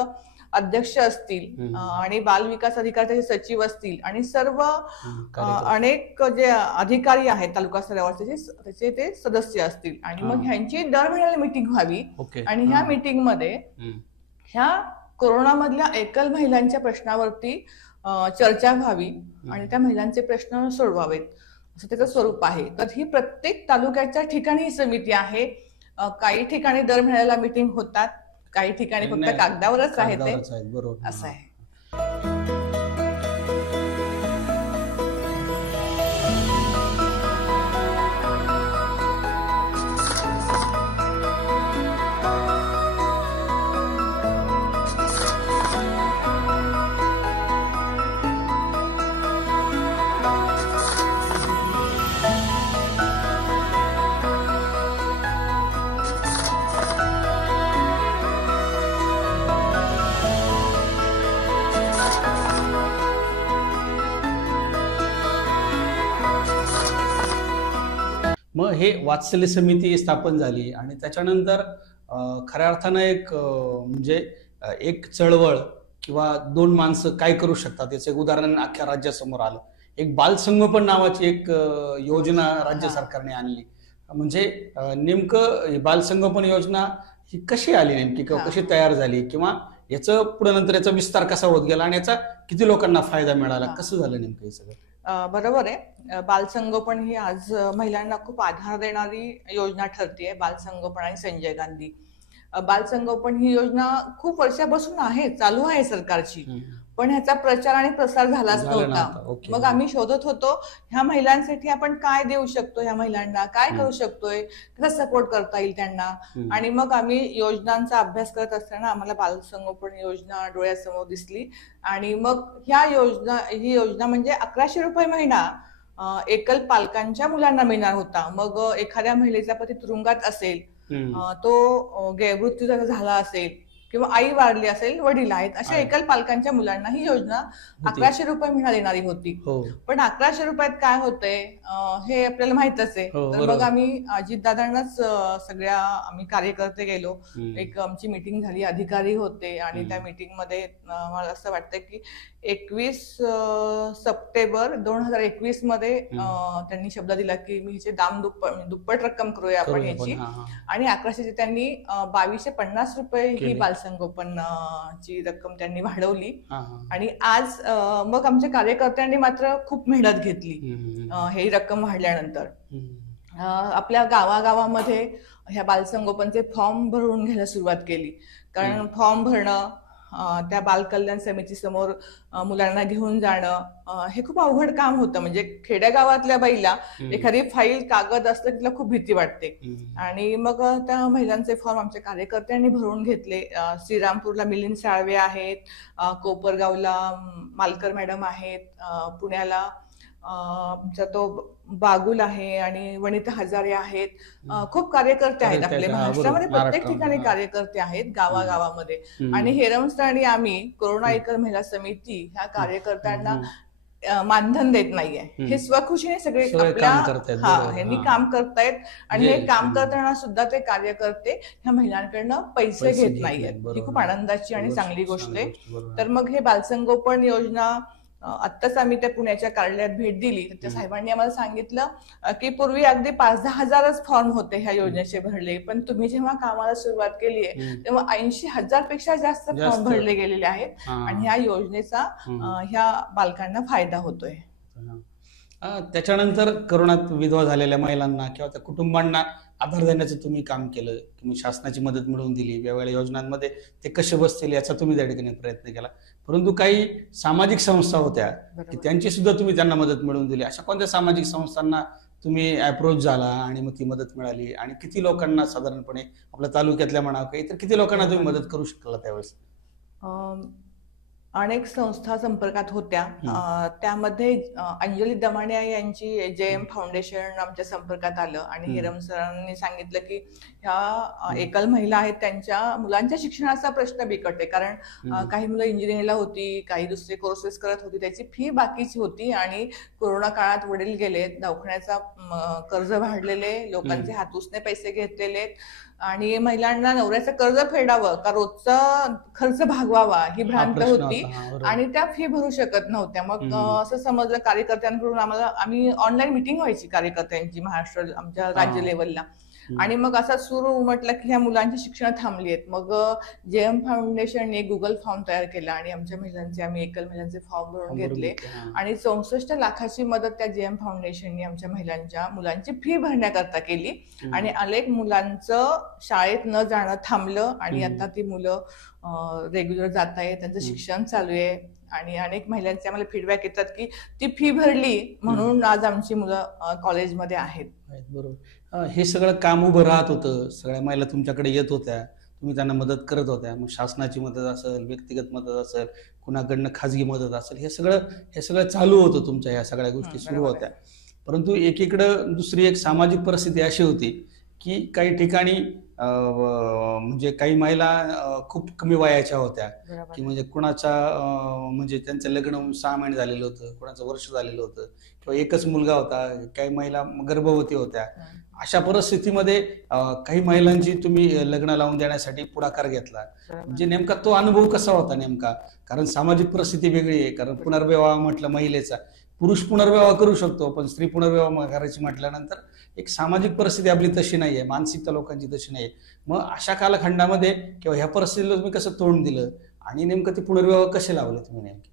अध्यक्ष असतील आणि बाल विकास अधिकारी त्याचे सचिव असतील आणि सर्व अनेक जे अधिकारी आहेत तालुका स्तरावर त्याचे ते सदस्य असतील आणि मग ह्यांची दर महिन्याला मीटिंग व्हावी आणि ह्या मीटिंग मध्ये ह्या कोरोना मधल्या एकल महिलांच्या प्रश्नावरती चर्चा व्हावी आणि त्या महिलांचे प्रश्न सोडवावेत असं त्याचं स्वरूप आहे. तर ही प्रत्येक तालुक्याच्या ठिकाणी ही समिती आहे. काही ठिकाणी दर महिन्याला मीटिंग होतात, काही ठिकाणी फक्त कागदावरच आहे ते असं आहे. मग हे वात्सल्य समिती स्थापन झाली आणि त्याच्यानंतर खऱ्या अर्थानं एक म्हणजे एक चळवळ किंवा दोन माणसं काय करू शकतात याचं एक उदाहरण अख्ख्या राज्यासमोर आलं. एक बालसंगोपन नावाची एक योजना राज्य सरकारने आणली. म्हणजे नेमकं बालसंगोपन योजना ही कशी आली नेमकी किंवा कशी तयार झाली किंवा याचं पुढे नंतर याचा विस्तार कसा होत गेला आणि याचा किती लोकांना फायदा मिळाला, कसं झालं नेमकं हे सगळं? बरोबर आहे. बालसंगोपन ही आज महिलांना खूप आधार देणारी योजना ठरते. बालसंगोपन आणि संजय गांधी बालसंगोपन ही योजना खूप वर्षापासून आहे, चालू आहे सरकारची, पण ह्याचा प्रचार आणि प्रसार झालाच नव्हता. मग आम्ही शोधत होतो ह्या महिलांसाठी आपण काय देऊ शकतो, ह्या महिलांना काय करू शकतोय, कसा सपोर्ट करता येईल त्यांना. आणि मग आम्ही योजनांचा अभ्यास करत असताना आम्हाला बालसंगोपन योजना डोळ्यासमोर दिसली आणि मग ही योजना म्हणजे 1100 रुपये महिना एकल पालकांच्या मुलांना मिळणार होता. मग एखाद्या महिलेचा पती तुरुंगात असेल, तो मृत्यू झाला असेल किंवा आई वारली असेल, वडील आहेत, अशा एकल पालकांच्या मुलांना ही योजना 1100 रुपये महिना देणारी होती. पण 1100 रुपयात काय होतंय हे आपल्याला माहितच आहे. तर मग आम्ही अजितदादांनाच सगळ्या आम्ही कार्यकर्ते गेलो. एक आमची मीटिंग झाली, अधिकारी होते आणि त्या मीटिंग मध्ये मला असं वाटतं की 21 सप्टेंबर 2021 मध्ये त्यांनी शब्द दिला की मी ह्याचे दाम दुप्पट रक्कम करूया आपण ह्याची, आणि 1100ची त्यांनी 2250 रुपये ही बालसंगोपनची रक्कम त्यांनी वाढवली. आणि आज मग आमच्या कार्यकर्त्यांनी मात्र खूप मेहनत घेतली ही रक्कम वाढल्यानंतर. आपल्या गावागावामध्ये ह्या बालसंगोपनचे फॉर्म भरून घ्यायला सुरुवात केली. कारण फॉर्म भरणं, त्या बाल कल्याण समिती समोर मुलांना घेऊन जाणं हे खूप अवघड काम होतं. म्हणजे खेड्यागावातल्या बाईला एखादी फाईल कागद असलं तिला खूप भीती वाटते. आणि मग त्या महिलांचे फॉर्म आमच्या कार्यकर्त्यांनी भरून घेतले. श्रीरामपूरला मिलिंद साळवे आहेत, कोपरगावला मालकर मॅडम आहेत, पुण्याला आमचा तो बागुल आहे आणि वनिता हजारे आहेत. खूप कार्यकर्ते आहेत आपले महाराष्ट्रामध्ये, प्रत्येक ठिकाणी कार्यकर्ते आहेत गावागावामध्ये. आणि हेरमस्थळ आणि आम्ही कोरोना एकल महिला समिती ह्या कार्यकर्त्यांना मानधन देत नाहीये. हे स्वखुशीने सगळे आपल्या ह्यांनी काम करतायत आणि हे काम करताना सुद्धा ते कार्यकर्ते ह्या महिलांकडनं पैसे घेत नाहीयेत. ही खूप आनंदाची आणि चांगली गोष्ट आहे. तर मग हे बालसंगोपन योजना आत्ताच आम्ही त्या पुण्याच्या कार्यालयात भेट दिली. त्या साहेबांनी आम्हाला सांगितलं की पूर्वी अगदी 5-10 हजारच फॉर्म होते ह्या योजनेचे भरले, पण तुम्ही जेव्हा कामाला सुरुवात केली आहे तेव्हा 80,000 पेक्षा जास्त फॉर्म भरले गेलेले आहेत आणि ह्या योजनेचा ह्या बालकांना फायदा होतोय. त्याच्यानंतर करोनात विधवा झालेल्या महिलांना किंवा त्या कुटुंबांना आधार देण्याचं तुम्ही काम केलं, तुम्ही शासनाची मदत मिळवून दिली, वेगवेगळ्या योजनांमध्ये ते कसे बसतील याचा तुम्ही त्या ठिकाणी प्रयत्न केला. परंतु काही सामाजिक संस्था होत्या की त्यांची सुद्धा तुम्ही त्यांना मदत मिळवून दिली. अशा कोणत्या सामाजिक संस्थांना तुम्ही अप्रोच झाला आणि मग ती मदत मिळाली आणि किती लोकांना साधारणपणे आपल्या तालुक्यातल्या म्हणा किंवा इतर किती लोकांना तुम्ही मदत करू शकला त्यावेळेस? अनेक संस्था संपर्कात होत्या. त्यामध्ये अंजली दमानिया यांची JM फाउंडेशन आमच्या संपर्कात आलं आणि हिरम सरांनी सांगितलं की ह्या एकल महिला आहेत, त्यांच्या मुलांच्या शिक्षणाचा प्रश्न बिकट आहे. कारण काही मुलं इंजिनिअरिंगला होती, काही दुसरे कोर्सेस करत होती, त्याची फी बाकीची होती आणि कोरोना काळात वडील गेले, दवाखान्याचा कर्ज वाढलेले, लोकांचे हातूसने पैसे घेतलेले आणि महिलांना नवऱ्याचं कर्ज फेडावं का रोजचा खर्च भागवावा ही भ्रांत होती आणि त्या फी भरू शकत नव्हत्या. मग असं समजलं कार्यकर्त्यांकडून आम्ही ऑनलाईन मिटिंग व्हायची कार्यकर्त्यांची महाराष्ट्र आमच्या राज्य लेवलला आणि मग असं सुरू म्हटलं की ह्या मुलांची शिक्षण थांबली आहेत. मग JM फाउंडेशनने गुगल फॉर्म तयार केला आणि आमच्या महिलांचे आम्ही एकल महिलांचे फॉर्म भरून घेतले आणि 64 लाखाची मदत त्या JM फाउंडेशनने आमच्या महिलांच्या मुलांची फी भरण्याकरता केली आणि अनेक मुलांचं शाळेत न जाणं थांबलं आणि आता ती मुलं रेग्युलर जात आहेत, त्यांचं शिक्षण चालू आहे आणि अनेक महिलांचे आम्हाला फीडबॅक येतात की ती फी भरली म्हणून आज आमची मुलं कॉलेजमध्ये आहेत. बरोबर. हे सगळं काम उभं राहत होतं, सगळ्या महिला तुमच्याकडे येत होत्या, तुम्ही त्यांना मदत करत होत्या. मग शासनाची मदत असेल, व्यक्तिगत मदत असेल, कुणाकडनं खाजगी मदत असेल, हे सगळं चालू होतं, तुमच्या या सगळ्या गोष्टी सुरू होत्या. परंतु एकीकडं दुसरी एक सामाजिक परिस्थिती अशी होती की काही ठिकाणी म्हणजे काही महिला खूप कमी वयाच्या होत्या की म्हणजे कुणाचा म्हणजे त्यांचं लग्न 6 महिने झालेलं होतं, कुणाचं वर्ष झालेलं होतं किंवा एकच मुलगा होता, काही महिला गर्भवती होत्या. अशा परिस्थितीमध्ये काही महिलांची तुम्ही लग्न लावून देण्यासाठी पुढाकार घेतला. म्हणजे नेमका तो अनुभव कसा होता नेमका? कारण सामाजिक परिस्थिती वेगळी आहे. कारण पुनर्विवाह म्हटलं महिलेचा, पुरुष पुनर्विवाह करू शकतो पण स्त्री पुनर्विवाह करायची म्हटल्यानंतर एक सामाजिक परिस्थिती आपली तशी नाहीये, मानसिकता लोकांची तशी नाहीये. मग अशा कालखंडामध्ये किंवा ह्या परिस्थितीला तुम्ही कसं तोंड दिलं आणि नेमकं ते पुनर्विवाह कसे लावले तुम्ही नेमके?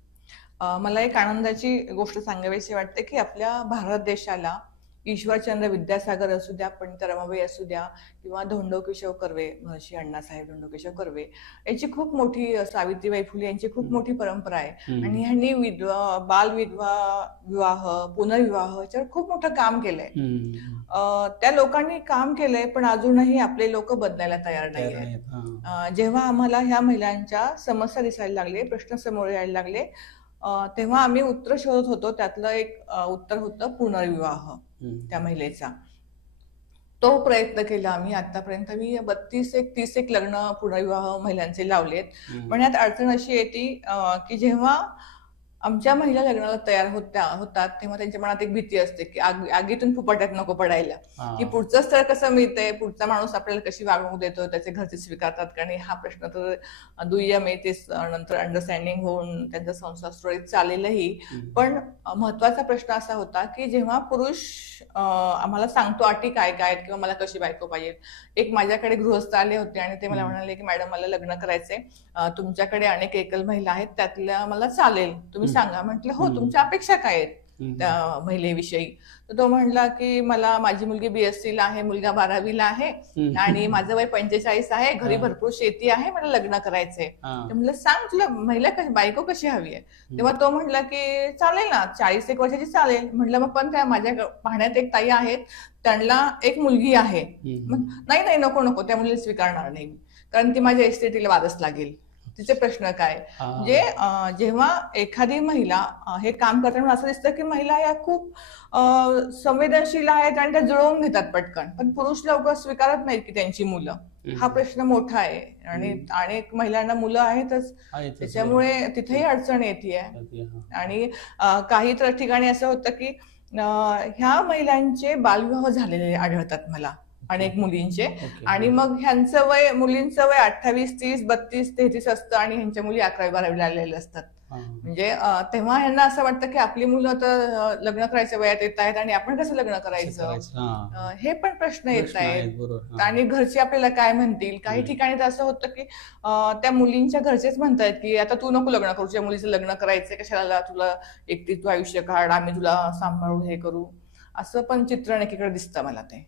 मला एक आनंदाची गोष्ट सांगावीशी वाटते की आपल्या भारत देशाला ईश्वरचंद्र विद्यासागर असू द्या, पंडित रमाबाई असू द्या किंवा धोंडो केशव कर्वे, महर्षी अण्णासाहेब धोंडो केशव कर्वे यांची खूप मोठी, सावित्रीबाई फुले यांची खूप मोठी परंपरा आहे आणि ह्यांनी विवाह, पुनर्विवाह याच्यावर खूप मोठं काम केलंय. त्या लोकांनी काम केलंय पण अजूनही आपले लोक बदलायला तयार नाही आहेत. जेव्हा आम्हाला ह्या महिलांच्या समस्या दिसायला लागले, प्रश्न समोर यायला लागले, तेव्हा आम्ही उत्तर शोधत होतो. त्यातलं एक उत्तर होतं पुनर्विवाह त्या महिलेचा. तो प्रयत्न केला आम्ही. आतापर्यंत मी 32-30 लग्न पुनर्विवाह महिलांचे लावलेत. पण यात अडचण अशी येते की जेव्हा आमच्या महिला लग्नाला तयार होतात तेव्हा त्यांच्या मनात एक भीती असते की आगीतून फुपाट्यात नको पडायला, की पुढचं स्थळ कसं मिळतंय, पुढचा माणूस आपल्याला कशी वागणूक देतो, त्याचे घरचे स्वीकारतात का नाही, हा प्रश्न तर दुय्यम आहे. ते नंतर अंडरस्टँडिंग होऊन त्यांचा संसार सुरळीत चालेलही. पण महत्वाचा प्रश्न असा होता की जेव्हा पुरुष आम्हाला सांगतो अटी काय काय किंवा मला कशी बायको पाहिजे. एक माझ्याकडे गृहस्थ आले होते आणि ते मला म्हणाले की मॅडम मला लग्न करायचंय, तुमच्याकडे अनेक एकल महिला आहेत, त्यातल्या मला चालेल, तुम्ही सांगा. म्हटलं हो, तुमच्या अपेक्षा काय आहेत त्या महिलेविषयी? तर तो म्हणला की माझी मुलगी BSc ला आहे, मुलगा 12वी ला आहे आणि माझं वय 45 आहे, घरी भरपूर शेती आहे, मला लग्न करायचंय. तर म्हणलं सांग तुला महिला बायको कशी हवी आहे? तेव्हा तो म्हणला की चालेल ना, 40 वर्षाची चालेल. म्हटलं मग पण त्या माझ्या पाहण्यात एक ताई आहेत, त्यांना एक मुलगी आहे. नाही नको, त्या मुलीला स्वीकारणार नाही कारण ती माझ्या एस्टेटीला वादच लागेल. तिचे प्रश्न काय? म्हणजे जेव्हा एखादी महिला हे काम करताना असं दिसतं की महिला या खूप संवेदनशील आहेत आणि त्या जुळवून घेतात पटकन, पण पुरुष लवकर स्वीकारत नाहीत की त्यांची मुलं. हा प्रश्न मोठा आहे आणि अनेक महिलांना मुलं आहेतच, त्याच्यामुळे तिथेही अडचण येते. आणि काही तर ठिकाणी असं होतं की ह्या महिलांचे बालविवाह झालेले आढळतात मला, अनेक मुलींचे. आणि मग ह्यांचं वय, मुलींचं वय 28, 30, 32, 33 असतं आणि ह्यांच्या मुली 11वी 12वी आलेल्या असतात. म्हणजे तेव्हा ह्यांना असं वाटतं की आपली मुलं तर लग्न करायच्या वयात येत आहेत आणि आपण कसं लग्न करायचं, हे पण प्रश्न येत आहेत. आणि घरचे आपल्याला काय म्हणतील. काही ठिकाणी तर असं होतं की त्या मुलींच्या घरचेच म्हणतायत की आता तू नको लग्न करू, तुझ्या मुलीचं लग्न करायचंय, कशाला तुला एकटीच तू आयुष्य काढ, आम्ही तुला सांभाळू हे करू. असं पण चित्रण एकीकडे दिसतं मला ते.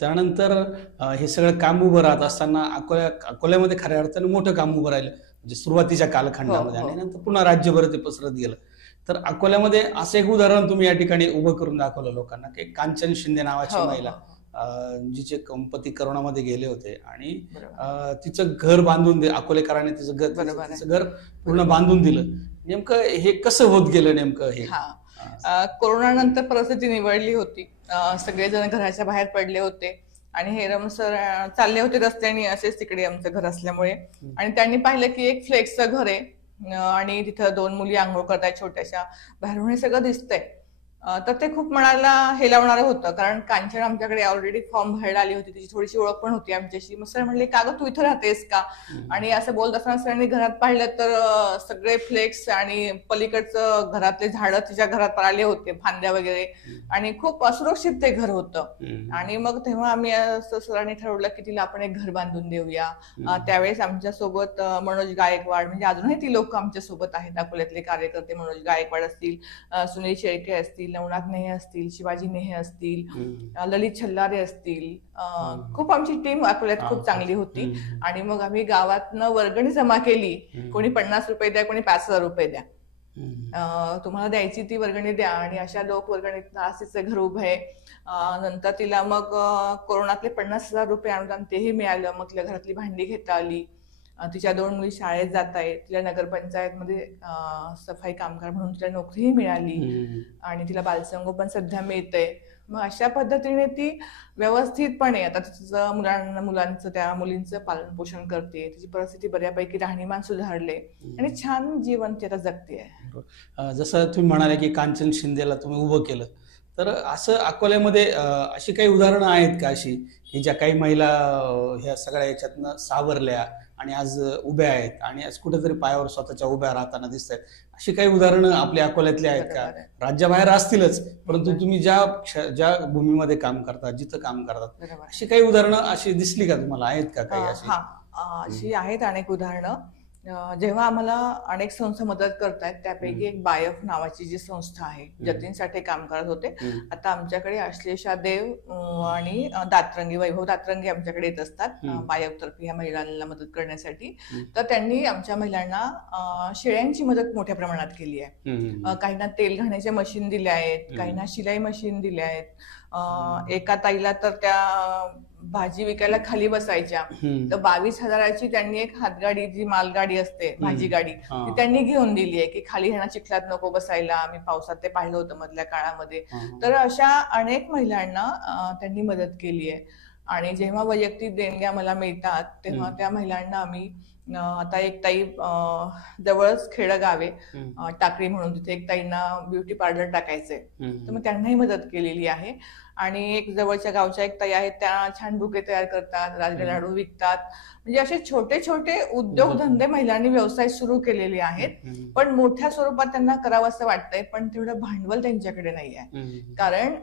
त्यानंतर हे सगळं काम उभं राहत असताना अकोल्यामध्ये खऱ्या अर्थाने मोठं काम उभं राहिलं, म्हणजे सुरुवातीच्या कालखंडामध्ये, आणि नंतर पुन्हा राज्यभर ते पसरत गेलं. तर अकोल्यामध्ये असं एक उदाहरण तुम्ही या ठिकाणी उभं करून दाखवलं लोकांना, की कांचन शिंदे नावाची महिला, जिचे पती करोनामध्ये गेले होते आणि तिचं घर बांधून अकोलेकरांनी तिचं घर पूर्ण बांधून दिलं. नेमकं हे कसं होत गेलं नेमकं हे? कोरोना नंतर परिस्थिती निवडली होती, सगळेजण घराच्या बाहेर पडले होते आणि हेरम सर चालले होते रस्त्याने असेच तिकडे आमचं घर असल्यामुळे, आणि त्यांनी पाहिलं की एक फ्लेक्सचं घर आहे आणि तिथं 2 मुली आंघोळ करतायत छोट्याशा, बाहेरून हे सगळं दिसतंय. तर ते खूप मनाला हेलावणारं होतं, कारण कांचन आमच्याकडे ऑलरेडी फॉर्म भरायला आली होती, तिची थोडीशी ओळख पण होती आमच्याशी. मग सर म्हणले, का गं तू इथं राहतेस का? आणि असं बोलत असताना सरांनी घरात पाहिलं तर सगळे फ्लेक्स आणि पलीकडचं घरातले झाडं तिच्या घरात आले होते, फांद्या वगैरे, आणि खूप असुरक्षित ते घर होतं. आणि मग तेव्हा आम्ही सरांनी ठरवलं की तिला आपण एक घर बांधून देऊया. त्यावेळेस आमच्या सोबत मनोज गायकवाड, म्हणजे अजूनही ती लोक आमच्या सोबत आहेत, अकोल्यातले कार्यकर्ते, मनोज गायकवाड असतील, सुनील शेळके असतील, नवनाथ नेहे असतील, शिवाजी नेहे असतील, ललित छल्लारे असतील, खूप आमची टीम अकोल्यात खूप चांगली होती. आणि मग आम्ही गावातनं वर्गणी जमा केली, कोणी 50 रुपये द्या, कोणी 5,000 रुपये द्या, तुम्हाला द्यायची ती वर्गणी द्या, आणि अशा लोक वर्गणीत तिचं घर उभं आहे. नंतर तिला मग कोरोनातले 50,000 रुपये अनुदान तेही मिळालं. मग तिला घरातली भांडी घेता आली, तिच्या 2 मुली शाळेत जात आहेत, तिला नगरपंचायतमध्ये सफाई कामगार म्हणून तिला नोकरीही मिळाली, आणि तिला बालसंगोपन सध्या मिळतंय. मग अशा पद्धतीने ती व्यवस्थितपणे आता तिचं मुलांचं त्या मुलींचं पालन पोषण करते, तिची परिस्थिती बऱ्यापैकी राहणीमान सुधारले आणि छान जीवन ती आता जगते. जसं तुम्ही म्हणाले की कांचन शिंदेला तुम्ही उभं केलं, तर असं अकोल्यामध्ये अशी काही उदाहरणं आहेत का अशी की ज्या काही महिला ह्या सगळ्या याच्यातनं सावरल्या आणि आज उभ्या आहेत आणि आज कुठेतरी पायावर स्वतःच्या उभ्या राहताना दिसत आहेत? अशी काही उदाहरणं आपल्या अकोल्यातली आहेत का? राज्याबाहेर असतीलच, परंतु तुम्ही ज्या भूमीमध्ये काम करता, जिथं काम करतात, अशी काही उदाहरणं अशी दिसली का तुम्हाला? आहेत का काही अशी? अशी आहेत अनेक उदाहरणं. जेव्हा आम्हाला अनेक संस्था मदत करतायत, त्यापैकी एक बायफ नावाची जी संस्था आहे, जतीन साठे काम करत होते. आता आमच्याकडे अश्लेषा देव आणि दातरंगी, वैभव दातरंगी आमच्याकडे येत असतात बायफ तर्फे या महिलांना मदत करण्यासाठी. तर त्यांनी आमच्या महिलांना शेळ्यांची मदत मोठ्या प्रमाणात केली आहे. काहींना तेल घाण्याचे मशीन दिले आहेत, काहींना शिलाई मशीन दिले आहेत. एका ताईला तर त्या भाजी विकायला खाली बसायच्या, तर 22,000ची त्यांनी एक हातगाडी, जी मालगाडी असते भाजी गाडी, ती त्यांनी घेऊन दिली आहे की खाली ह्यांना चिखलात नको बसायला. आम्ही पावसात ते पाहिलं होतं मधल्या काळामध्ये. तर अशा अनेक महिलांना त्यांनी मदत केली आहे. आणि जेव्हा वैयक्तिक देणग्या मला मिळतात तेव्हा त्या महिलांना आम्ही, आता एक ताई जवळच खेडगाव आहे टाकळी म्हणून, तिथे एक ताईंना ब्युटी पार्लर टाकायचंय, तर मग त्यांनाही मदत केलेली आहे. आणि एक जवळच्या गावच्या एक ताई आहेत, त्या छान बुके तयार करतात, राजगिरा लाडू विकतात. म्हणजे असे छोटे छोटे उद्योगधंदे महिलांनी व्यवसाय सुरू केलेले आहेत, पण मोठ्या स्वरूपात त्यांना करावं असं वाटतंय, पण तेवढं भांडवल त्यांच्याकडे नाही आहे. कारण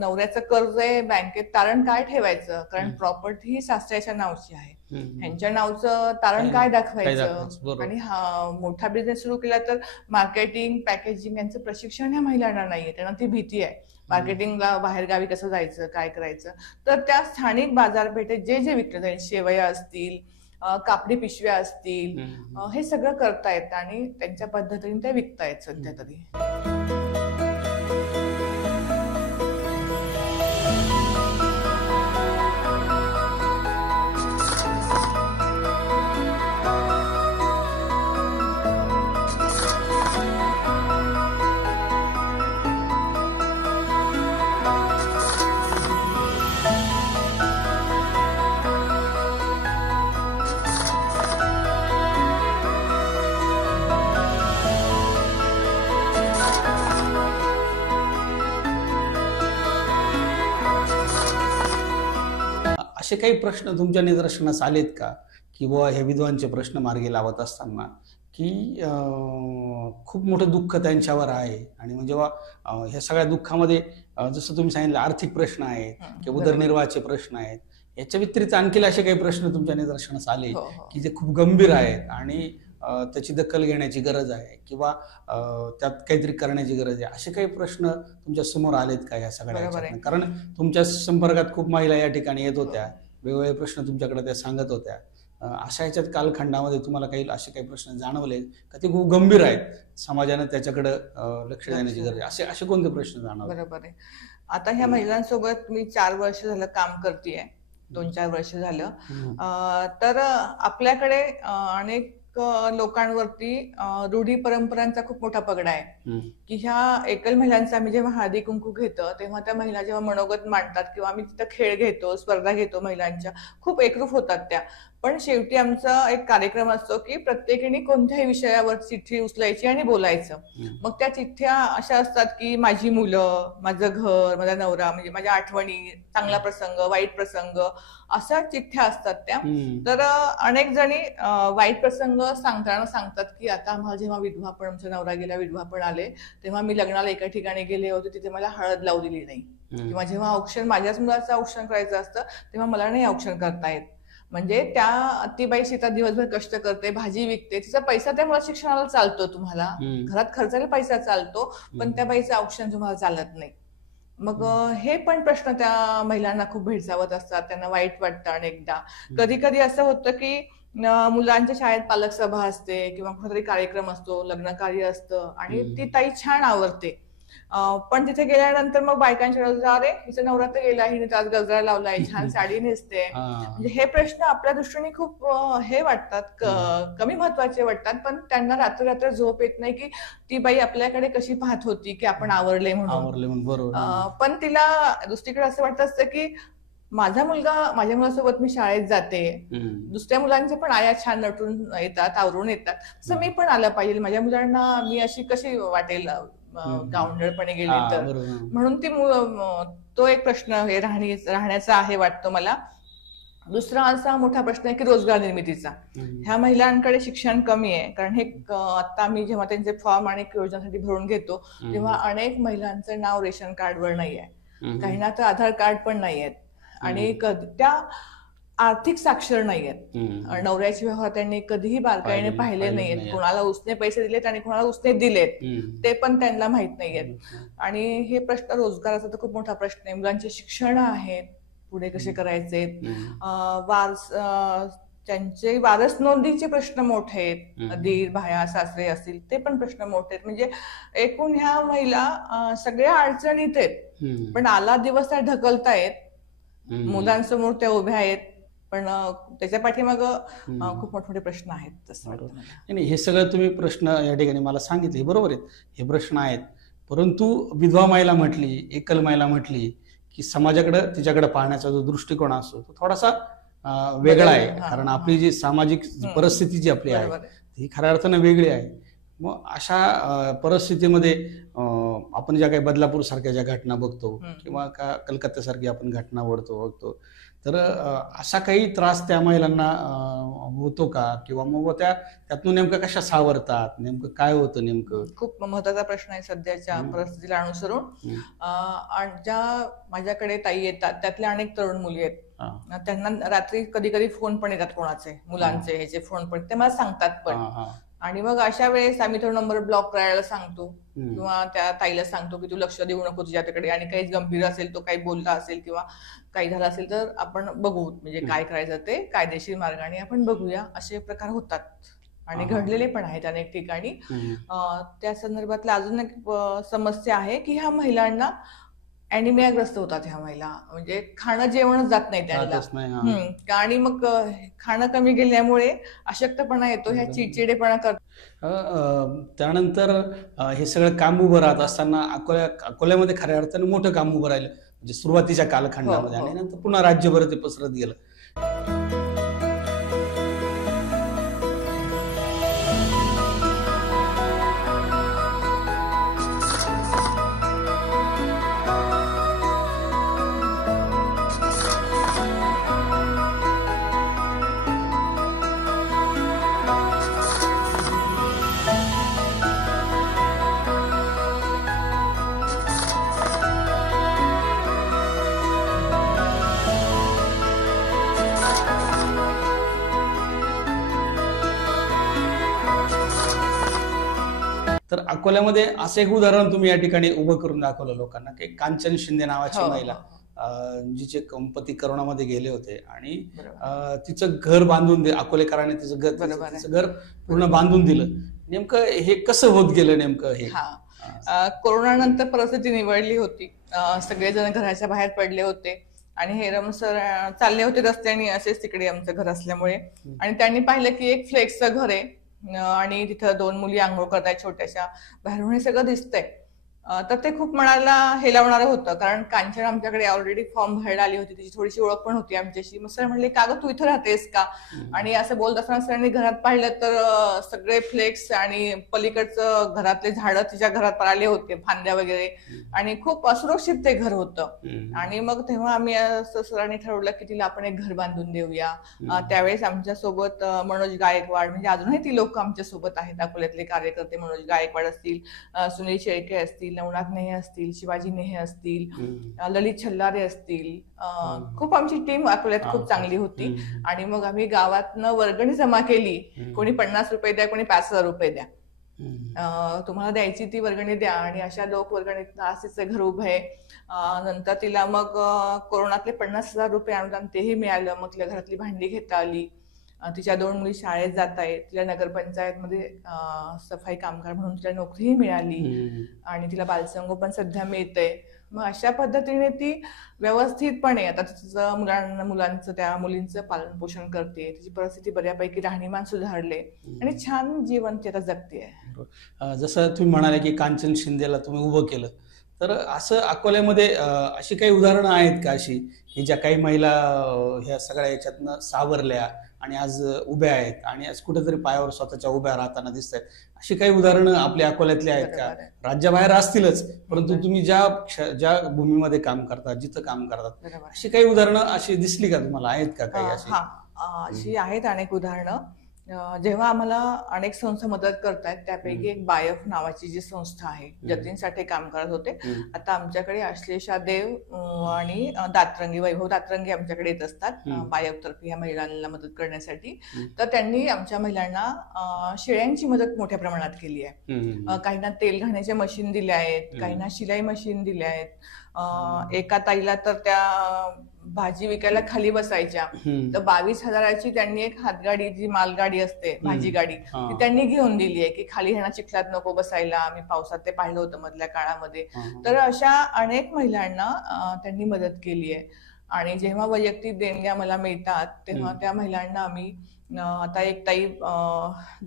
नवऱ्याचं कर्ज आहे बँकेत, तारण काय ठेवायचं, कारण प्रॉपर्टी ही सासऱ्याच्या नावची आहे, ह्यांच्या नावचं तारण काय दाखवायचं. आणि हा मोठा बिझनेस सुरू केला तर मार्केटिंग, पॅकेजिंग यांचं प्रशिक्षण ह्या महिलांना नाहीये, त्यांना ती भीती आहे मार्केटिंगला बाहेर गावी कसं जायचं, काय करायचं. तर त्या स्थानिक बाजारपेठेत जे जे विकलं जाईल, शेवया असतील, कापडी पिशव्या असतील, हे सगळं करतायत आणि त्यांच्या पद्धतीने ते विकतायत सध्या तरी. असे काही प्रश्न तुमच्या निदर्शनास आलेत का की बुवा हे विधवांचे प्रश्न मार्गी लावत असताना की खूप मोठं दुःख त्यांच्यावर आहे, आणि म्हणजे ह्या सगळ्या दुःखामध्ये जसं तुम्ही सांगितलं आर्थिक प्रश्न आहेत किंवा उदरनिर्वाहाचे प्रश्न आहेत, याच्या व्यतिरिक्त आणखी असे काही प्रश्न तुमच्या निदर्शनास आले की जे खूप गंभीर आहेत आणि त्याची दखल घेण्याची गरज आहे किंवा त्यात काहीतरी करण्याची गरज आहे, असे काही प्रश्न तुमच्या समोर आलेत का या सगळ्या बरोबर ह्याच्यातनं? आहे. कारण तुमच्या संपर्कात खूप महिला या ठिकाणी येत होत्या, वेगवेगळे प्रश्न तुमच्याकडे त्या सांगत होत्या. अशा ह्याच्यात कालखंडामध्ये तुम्हाला काही असे काही प्रश्न जाणवले का ते खूप गंभीर आहेत, समाजानं त्याच्याकडे लक्ष देण्याची गरज आहे, असे असे कोणते प्रश्न जाणवले? बरोबर आहे. आता ह्या महिलांसोबत मी 4 वर्ष झालं काम करतेय, 2-4 वर्ष झालं. तर आपल्याकडे अनेक लोकांवरती रूढी परंपरांचा खूप मोठा पगडा आहे की ह्या एकल महिलांचा आम्ही जेव्हा हळदी कुंकू घेतो तेव्हा त्या महिला जेव्हा मनोगत मांडतात किंवा आम्ही तिथं खेळ घेतो, स्पर्धा घेतो महिलांच्या, खूप एकरूप होतात त्या. पण शेवटी आमचा एक कार्यक्रम असतो की प्रत्येकीने कोणत्याही विषयावर चिठ्ठी उचलायची आणि बोलायचं. मग त्या चिठ्ठ्या अशा असतात की माझी मुलं, माझं घर, माझा नवरा, म्हणजे माझ्या आठवणी, चांगला प्रसंग, वाईट प्रसंग, अशा चिठ्ठ्या असतात त्या. तर अनेक जणी वाईट प्रसंग सांगताना सांगतात की आता आम्हाला जेव्हा विधवापण, आमचा नवरा गेला, विधवापण आले, तेव्हा मी लग्नाला एका ठिकाणी गेले होते, तिथे मला हळद लावू दिली नाही. किंवा जेव्हा औक्षण, माझ्याच मुलाचं औक्षण करायचं असतं तेव्हा मला नाही औक्षण करता येत. म्हणजे त्या ती बाई शेतात दिवसभर कष्ट करते, भाजी विकते, तिचा पैसा त्या मुला शिक्षणाला चालतो, तुम्हाला घरात खर्चाला पैसा चालतो, पण त्या बाईचं औक्षण तुम्हाला चालत नाही. मग हे पण प्रश्न त्या महिलांना खूप भेडसावत असतात, त्यांना वाईट वाटतं. अनेकदा कधी कधी असं होतं की मुलांच्या शाळेत पालक सभा असते किंवा कुठेतरी कार्यक्रम असतो, लग्न कार्य असतं आणि ती ताई छान आवरते, पण तिथे गेल्यानंतर मग बायकांच्या अरे हिचा नवरा तर गेला, हिने आज गजरा लावलाय, छान साडी नेसते. म्हणजे हे प्रश्न आपल्या दृष्टीने खूप हे वाटतात, कमी महत्वाचे वाटतात, पण त्यांना रात्र रात्र झोप येत नाही की ती बाई आपल्याकडे कशी पाहत होती की आपण आवरले म्हणून. बरोबर. पण तिला दुसरीकडे असं वाटत असतं की माझा मुलगा, माझ्या मुलासोबत मी शाळेत जाते, दुसऱ्या मुलांचे पण आया छान नटून येतात, आवरून येतात, तसं मी पण आलं पाहिजे, माझ्या मुलांना मी अशी कशी वाटेल गावंढळपणे गेली तर. म्हणून ती तो एक प्रश्न हे राहण्याचा आहे वाटतो मला. दुसरा असा मोठा प्रश्न आहे की रोजगार निर्मितीचा. ह्या महिलांकडे शिक्षण कमी आहे, कारण हे आता मी जेव्हा त्यांचे फॉर्म आणि योजनेसाठी भरून घेतो तेव्हा अनेक महिलांचं नाव रेशन कार्डवर नाही आहे, काहींना तर आधार कार्ड पण नाही आहेत आणि त्या आर्थिक साक्षर नाहीयेत. नवऱ्याचे व्यवहार त्यांनी कधीही बारकाईने पाहिले नाहीयेत, कोणाला उसने पैसे दिलेत आणि कोणाला उसने दिलेत ते पण त्यांना माहित नाहीयेत. आणि हे प्रश्न रोजगाराचा तर खूप मोठा प्रश्न आहे. मुलांचे शिक्षण आहेत, पुढे कसे करायचे, त्यांचे वारस नोंदीचे प्रश्न मोठे आहेत, दीर भाया सासरे असतील ते पण प्रश्न मोठे आहेत. म्हणजे एकूण ह्या महिला सगळ्या अडचणीत आहेत, पण आला दिवस त्या ढकलतायत, मुलांसमोर त्या उभ्या आहेत, पण त्याच्या पाठीमाग खूप मोठमोठे प्रश्न आहेत. तसं नाही, हे सगळं तुम्ही प्रश्न या ठिकाणी मला सांगितले, बरोबर आहेत, हे प्रश्न आहेत. परंतु विधवा महिला म्हटली, एकल महिला म्हटली की समाजाकडे, तिच्याकडे पाहण्याचा जो दृष्टिकोन असतो तो थोडासा वेगळा आहे. कारण आपली जी सामाजिक परिस्थिती जी आपली आहे ती खऱ्या अर्थानं वेगळी आहे. मग अशा परिस्थितीमध्ये आपण ज्या काही बदलापूर सारख्या ज्या घटना बघतो किंवा कलकत्त्यासारखी आपण घटना बघतो, तर असा काही त्रास त्या महिलांना होतो का, किंवा मग त्यातून नेमकं कशा सावरतात, नेमकं काय होतं नेमकं? खूप महत्वाचा प्रश्न आहे सध्याच्या परिस्थितीला अनुसरून. ज्या माझ्याकडे ताई येतात त्यातल्या अनेक तरुण मुली आहेत, त्यांना रात्री कधी कधी फोन पण येतात, कोणाचे मुलांचे ह्याचे फोन पण, ते मला सांगतात पण. आणि मग अशा वेळेस आम्ही तो नंबर ब्लॉक करायला सांगतो किंवा त्या ताईला सांगतो की तू लक्ष देऊ नको तुझ्याकडे, आणि काही गंभीर असेल, तो काही बोलला असेल किंवा काही झालं असेल तर आपण बघू, म्हणजे काय करायचं ते कायदेशीर मार्गाने आपण बघूया. असे प्रकार होतात आणि घडलेले पण आहेत अनेक ठिकाणी. त्या संदर्भातला अजून एक समस्या आहे की ह्या महिलांना ॲनिमियाग्रस्त होतात ह्या महिला, म्हणजे खाणं जेवणच जात नाही त्यांना, आणि मग खाणं कमी गेल्यामुळे अशक्तपणा येतो, ह्या चिडचिडेपणा करतात. त्यानंतर हे सगळं काम उभं राहत असताना अकोल्यामध्ये खऱ्या अर्थानं मोठं काम उभं राहिलं, म्हणजे सुरुवातीच्या कालखंडामध्ये, आणि नंतर पुन्हा राज्यभर ते पसरत गेलं. तर अकोल्यामध्ये असं एक उदाहरण तुम्ही या ठिकाणी उभं करून दाखवलं लोकांना की कांचन शिंदे नावाची हो, महिला, हो, जिचे पती करोनामध्ये गेले होते आणि बरोबर तिचं घर बांधून अकोलेकरांनी तिचं घर बरोबर आहे. तिचं घर पूर्ण बांधून दिलं. नेमकं हे कसं होत गेलं नेमकं हे? कोरोनानंतर परिस्थिती निवडली होती. सगळेजण घराच्या बाहेर पडले होते आणि हेरम सर चालले होते रस्त्याने असेच तिकडे आमचं घर असल्यामुळे, आणि त्यांनी पाहिलं की एक फ्लेक्सचं घर आहे आणि तिथं 2 मुली आंघोळ करतायत छोट्याशा, बाहेरून हे सगळं दिसतंय. तर ते खूप मनाला हेलावणारं होतं, कारण कांचन आमच्याकडे ऑलरेडी फॉर्म भरायला आली होती, तिची थोडीशी ओळख पण होती आमच्याशी. मग सर म्हणले, का गं तू इथं राहतेस का? आणि असं बोलत असताना सरांनी घरात पाहिलं तर सगळे फ्लेक्स आणि पलीकडचं घरातले झाडं तिच्या घरात आले होते, फांद्या वगैरे, आणि खूप असुरक्षित ते घर होतं. आणि मग तेव्हा आम्ही असं सरांनी ठरवलं की तिला आपण एक घर बांधून देऊया. त्यावेळेस आमच्या सोबत मनोज गायकवाड, म्हणजे अजूनही ती लोक आमच्या सोबत आहेत, अकोल्यातले कार्यकर्ते मनोज गायकवाड असतील, सुनील शेळके असतील, नवनाथ नेहे असतील, शिवाजी नेहे असतील, ललित छल्लारे असतील, खूप आमची टीम अकोल्यात खूप चांगली होती. आणि मग आम्ही गावातनं वर्गणी जमा केली. कोणी 50 रुपये द्या, कोणी 5,000 रुपये द्या, तुम्हाला द्यायची ती वर्गणी द्या, आणि अशा लोक वर्गणीत आज तिचे घर उभे आहे. नंतर तिला मग कोरोनातले 50,000 रुपये अनुदान तेही मिळालं. मग तिला घरातली भांडी घेता आली. तिच्या 2 मुली शाळेत जात आहेत. तिला नगरपंचायतमध्ये सफाई कामगार म्हणून तिला नोकरीही मिळाली आणि तिला बालसंगोपन सध्या मिळतंय. मग अशा पद्धतीने ती व्यवस्थितपणे आता तिचं मुलांचं त्या मुलींचं पालन पोषण करते. तिची परिस्थिती बऱ्यापैकी राहणीमान सुधारले आणि छान जीवन ती आता जगते. जसं तुम्ही म्हणाले की कांचन शिंदेला तुम्ही उभं केलं, तर असं अकोल्यामध्ये अशी काही उदाहरणं आहेत का अशी की ज्या काही महिला ह्या सगळ्या याच्यातनं सावरल्या आणि आज उभ्या आहेत आणि आज कुठेतरी पायावर स्वतःच्या उभ्या राहताना दिसत आहेत? अशी काही उदाहरणं आपल्या अकोल्यातली आहेत का? राज्याबाहेर असतीलच, परंतु तुम्ही ज्या भूमीमध्ये काम करतात, जिथं काम करतात, अशी काही उदाहरणं अशी दिसली का तुम्हाला? आहेत का काही अशी? अशी आहेत अनेक उदाहरणं. जेव्हा आम्हाला अनेक संस्था मदत करतायत, त्यापैकी एक बायफ नावाची जी संस्था आहे, जतींसाठी काम करत होते. आता आमच्याकडे आश्लेषा देव आणि दातरंगी, वैभव दातरंगी आमच्याकडे येत असतात बायफ तर्फे या महिलांना मदत करण्यासाठी. तर त्यांनी आमच्या महिलांना शेळ्यांची मदत मोठ्या प्रमाणात केली आहे. काहींना तेल घाण्याचे मशीन दिले आहेत, काहींना शिलाई मशीन दिले आहेत. एका ताईला तर त्या भाजी विकायला खाली बसायच्या, तर 22,000ची त्यांनी एक हातगाडी, जी मालगाडी असते भाजी गाडी, ती त्यांनी घेऊन दिली आहे की खाली ह्यांना चिखलात नको बसायला. आम्ही पावसात ते पाहिलं होतं मधल्या काळामध्ये. तर अशा अनेक महिलांना त्यांनी मदत केली आहे. आणि जेव्हा वैयक्तिक देणग्या मला मिळतात तेव्हा त्या महिलांना आम्ही, आता एक ताई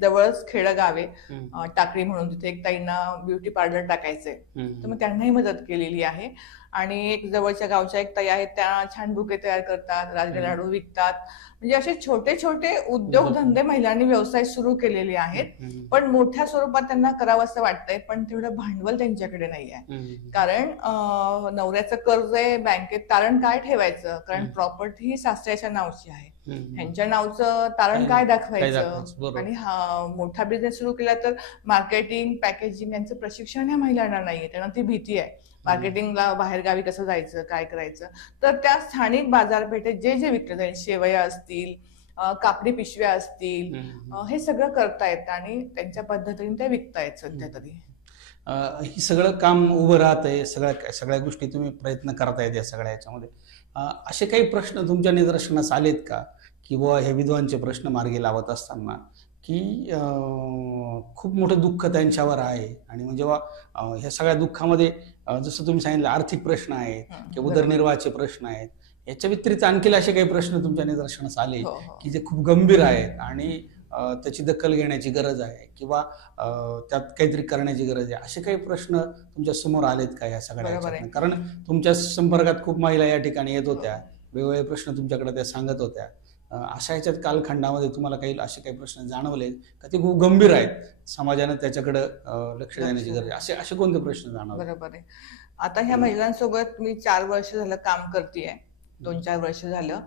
जवळच खेडगाव आहे टाकळी म्हणून, तिथे एक ताईंना ब्युटी पार्लर टाकायचंय, तर मग त्यांनाही मदत केलेली आहे. आणि एक जवळच्या गावच्या एक ताई आहेत, त्या छान बुके तयार करतात, राजगिरा लाडू विकतात. म्हणजे असे छोटे छोटे उद्योगधंदे महिलांनी व्यवसाय सुरू केलेले आहेत, पण मोठ्या स्वरूपात त्यांना करावं असं वाटतंय, पण तेवढं भांडवल त्यांच्याकडे नाही आहे. कारण नवऱ्याचं कर्ज आहे बँकेत, तारण काय ठेवायचं, कारण प्रॉपर्टी ही सासऱ्याच्या नावची आहे, ह्यांच्या नावचं तारण काय दाखवायचं. आणि हा मोठा बिझनेस सुरू केला तर मार्केटिंग, पॅकेजिंग यांचं प्रशिक्षण ह्या महिलांना नाहीये. त्यांना ती भीती आहे मार्केटिंगला, बाहेर गावी कसं जायचं, काय करायचं. तर त्या स्थानिक बाजारपेठेत जे जे विकलं जाईल, शेवया असतील, कापडी पिशव्या असतील, हे सगळं करतायत आणि त्यांच्या पद्धतीने ते विकतायत सध्या तरी. ही सगळं काम उभं राहत आहे, सगळ्या गोष्टी तुम्ही प्रयत्न करतायत या सगळ्या याच्यामध्ये. असे काही प्रश्न तुमच्या निदर्शनास आलेत का की बुवा हे विधवांचे प्रश्न मार्गी लावत असताना की खूप मोठं दुःख त्यांच्यावर आहे, आणि म्हणजे ह्या सगळ्या दुःखामध्ये जसं तुम्ही सांगितलं आर्थिक प्रश्न आहेत किंवा उदरनिर्वाहाचे प्रश्न आहेत, याच्या व्यतिरिक्त आणखी असे काही प्रश्न तुमच्या निदर्शनास आले की जे खूप गंभीर आहेत आणि त्याची दखल घेण्याची गरज आहे किंवा त्यात काहीतरी करण्याची गरज आहे, असे काही प्रश्न तुमच्या समोर आलेत का या सगळ्या? कारण तुमच्या संपर्कात खूप महिला या ठिकाणी येत होत्या, वेगवेगळे प्रश्न तुमच्याकडे त्या सांगत होत्या. अशा ह्याच्यात कालखंडामध्ये तुम्हाला काही असे काही प्रश्न जाणवले का ते खूप गंभीर आहेत, समाजाने त्याच्याकडे लक्ष देण्याची गरज आहे, असे कोणते प्रश्न जाणवले? बरोबर आहे. आता ह्या महिलांसोबत मी 4 वर्ष झालं काम करतेय, 2-4 वर्ष झालं.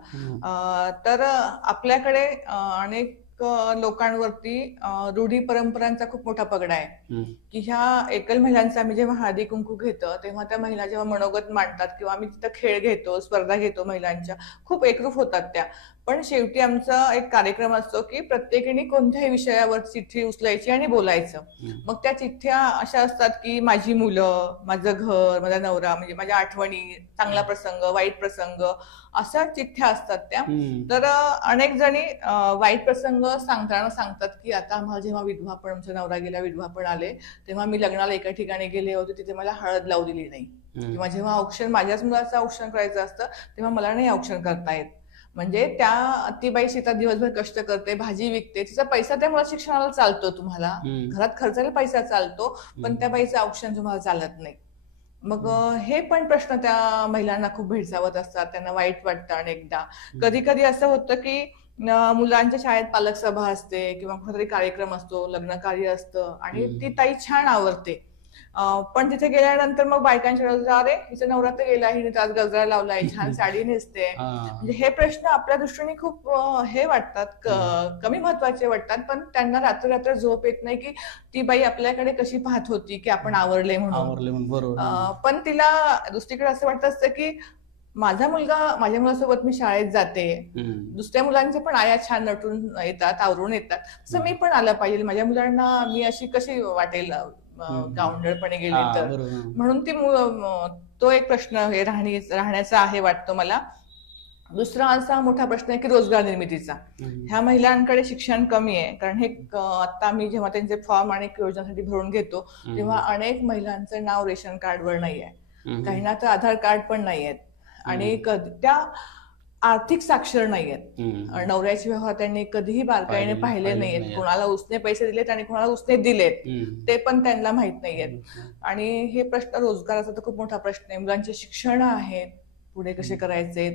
तर आपल्याकडे अनेक लोकांवरती रूढी परंपरांचा खूप मोठा पगडा आहे की ह्या एकल महिलांचा आम्ही जेव्हा हळदी कुंकू घेतो तेव्हा त्या महिला जेव्हा मनोगत मांडतात किंवा आम्ही तिथं खेळ घेतो, स्पर्धा घेतो महिलांच्या, खूप एकरूप होतात त्या. पण शेवटी आमचा एक कार्यक्रम असतो की प्रत्येकाने कोणत्याही विषयावर चिठ्ठी उचलायची आणि बोलायचं. मग त्या चिठ्ठ्या अशा असतात की माझी मुलं, माझं घर, माझा नवरा, म्हणजे माझ्या आठवणी, चांगला प्रसंग, वाईट प्रसंग, अशा चिठ्ठ्या असतात त्या. तर अनेक जणी वाईट प्रसंग सांगताना सांगतात की आता आम्हाला जेव्हा विधवापण, आमचा नवरा गेला, विधवापण आले, तेव्हा मी लग्नाला एका ठिकाणी गेले होते, तिथे मला हळद लावू दिली नाही. किंवा जेव्हा औक्षण, माझ्याच मुलाचं औक्षण करायचं असतं तेव्हा मला नाही औक्षण करता येत. म्हणजे त्या ती बाई शेतात दिवसभर कष्ट करते, भाजी विकते, तिचा पैसा त्या मुलाच्या शिक्षणाला चालतो, तुम्हाला घरात खर्चाला पैसा चालतो, पण त्या बाईचं औक्षण तुम्हाला चालत नाही. मग हे पण प्रश्न त्या महिलांना खूप भेडसावत असतात, त्यांना वाईट वाटतं. अनेकदा कधी कधी असं होतं की मुलांच्या शाळेत पालक सभा असते किंवा कुठेतरी कार्यक्रम असतो, लग्न कार्य असतं आणि ती ताई छान आवरते, पण तिथे गेल्यानंतर मग बायकांच्या अरे हिचा नवरा तर गेला, हिने आज गजरा लावलाय, छान साडी नेसते. म्हणजे हे प्रश्न आपल्या दृष्टीने खूप हे वाटतात, कमी महत्वाचे वाटतात, पण त्यांना रात्र रात्र झोप येत नाही की ती बाई आपल्याकडे कशी पाहत होती की आपण आवरले म्हणून. बरोबर. पण तिला दुसरीकडे असं वाटत असतं की माझ्या मुलासोबत मी शाळेत जाते, दुसऱ्या मुलांचे पण आया छान नटून येतात, आवरून येतात, तसं मी पण आलं पाहिजे. माझ्या मुलांना मी अशी कशी वाटेल गावंढळपणे गेले तर. म्हणून ती तो एक प्रश्न हे राहण्याचा आहे वाटतो मला. दुसरा असा मोठा प्रश्न आहे की रोजगार निर्मितीचा. ह्या महिलांकडे शिक्षण कमी आहे, कारण हे आता मी जेव्हा त्यांचे फॉर्म आणि योजनेसाठी भरून घेतो तेव्हा अनेक महिलांचं नाव रेशन कार्डवर नाही आहे, काहींना तर आधार कार्ड पण नाही आहेत, आणि त्या आर्थिक साक्षर नाहीयेत. नवऱ्याचे व्यवहार त्यांनी कधीही बारकाईने पाहिले नाहीयेत, कोणाला उसने पैसे दिलेत आणि कोणाला उसने दिलेत ते पण त्यांना माहित नाहीयेत. आणि हे प्रश्न रोजगाराचा तर खूप मोठा प्रश्न आहे. मुलांचे शिक्षण आहेत, पुढे कसे करायचे,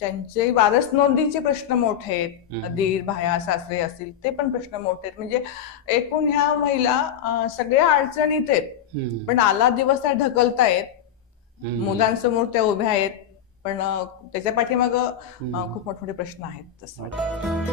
त्यांचे वारस नोंदीचे प्रश्न मोठे आहेत, दीर भाया सासरे असतील ते पण प्रश्न मोठे आहेत. म्हणजे एकूण ह्या महिला सगळ्या अडचणीत आहेत, पण आला दिवस त्या ढकलतायत, मुलांसमोर त्या उभ्या आहेत, पण त्याच्या पाठीमाग खूप मोठमोठे प्रश्न आहेत तसं वाटतं.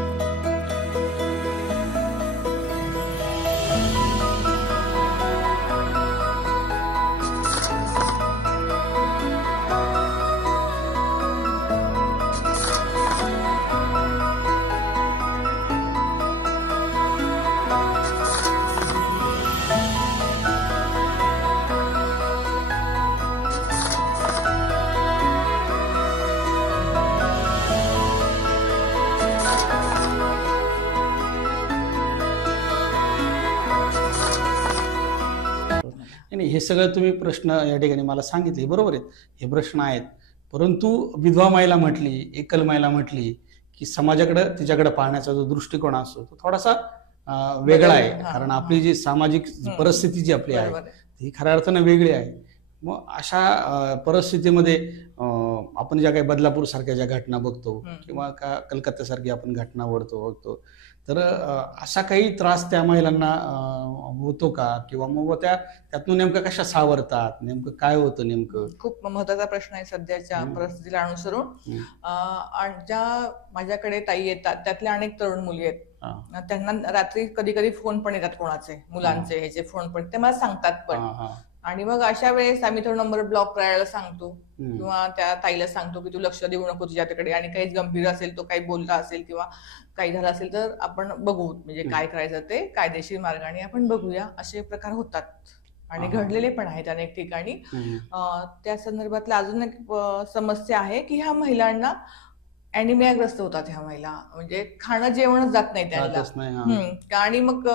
नाही, हे सगळं तुम्ही प्रश्न या ठिकाणी मला सांगितले, बरोबर आहेत, हे प्रश्न आहेत. परंतु विधवा महिला म्हटली, एकल महिला म्हटली की समाजाकडे तिच्याकडे पाहण्याचा जो दृष्टिकोन असतो तो थोडासा वेगळा आहे. कारण आपली जी सामाजिक परिस्थिती जी आपली आहे ती खऱ्या अर्थानं वेगळी आहे. मग अशा परिस्थितीमध्ये आपण ज्या काही बदलापूर सारख्या ज्या घटना बघतो किंवा कलकत्त्यासारखी आपण घटना बघतो, तर असा काही त्रास त्या महिलांना होतो का, किंवा मग त्यातून नेमकं कशा सावरतात, नेमकं काय होतं नेमकं? खूप महत्वाचा प्रश्न आहे सध्याच्या परिस्थितीला अनुसरून. ज्या माझ्याकडे ताई येतात त्यातल्या अनेक तरुण मुली आहेत, त्यांना रात्री कधी कधी फोन पण येतात, कोणाचे मुलांचे ह्याचे फोन पण, ते मला सांगतात पण. आणि मग अशा वेळेस आम्ही तो नंबर ब्लॉक करायला सांगतो किंवा त्या ताईला सांगतो की तू लक्ष देऊ नको तुझ्याकडे, आणि काही गंभीर असेल, तो काही बोलला असेल किंवा काही झालं असेल तर आपण बघू, म्हणजे काय करायचं ते कायदेशीर मार्गाने आपण बघूया. असे प्रकार होतात आणि घडलेले पण आहेत अनेक ठिकाणी. त्या संदर्भातला अजून एक समस्या आहे की ह्या महिलांना अॅनिमियाग्रस्त होतात ह्या महिला, म्हणजे खाणं जेवणच जात नाही त्यांना, आणि मग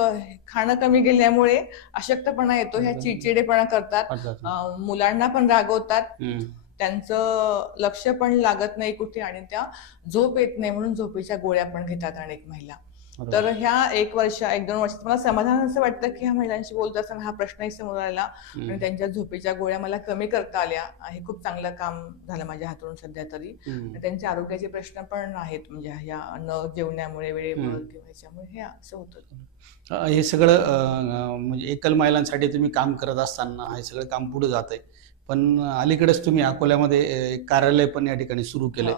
खाणं कमी गेल्यामुळे अशक्तपणा येतो, ह्या चिडचिडेपणा करतात, मुलांना पण रागवतात, त्यांचं लक्ष पण लागत नाही कुठे, आणि त्या झोप येत नाही म्हणून झोपेच्या गोळ्या पण घेतात अनेक महिला. तर ह्या 1-2 वर्षात मला समाधान असं वाटतं की ह्या महिलांशी बोलत असताना हा प्रश्नही समोर आला आणि त्यांच्या झोपेच्या गोळ्या मला कमी करता आल्या. हे खूप चांगलं काम झालं माझ्या हातून सध्या तरी. त्यांच्या आरोग्याचे प्रश्न पण आहेत, म्हणजे ह्या न जेवण्यामुळे, वेळेमुळे किंवा ह्याच्यामुळे हे असं होतं. हे सगळं म्हणजे एकल महिलांसाठी तुम्ही काम करत असताना हे सगळं काम पुढे जात आहे. पण अलीकडेच तुम्ही अकोल्यामध्ये कार्यालय पण या ठिकाणी सुरू केलंय,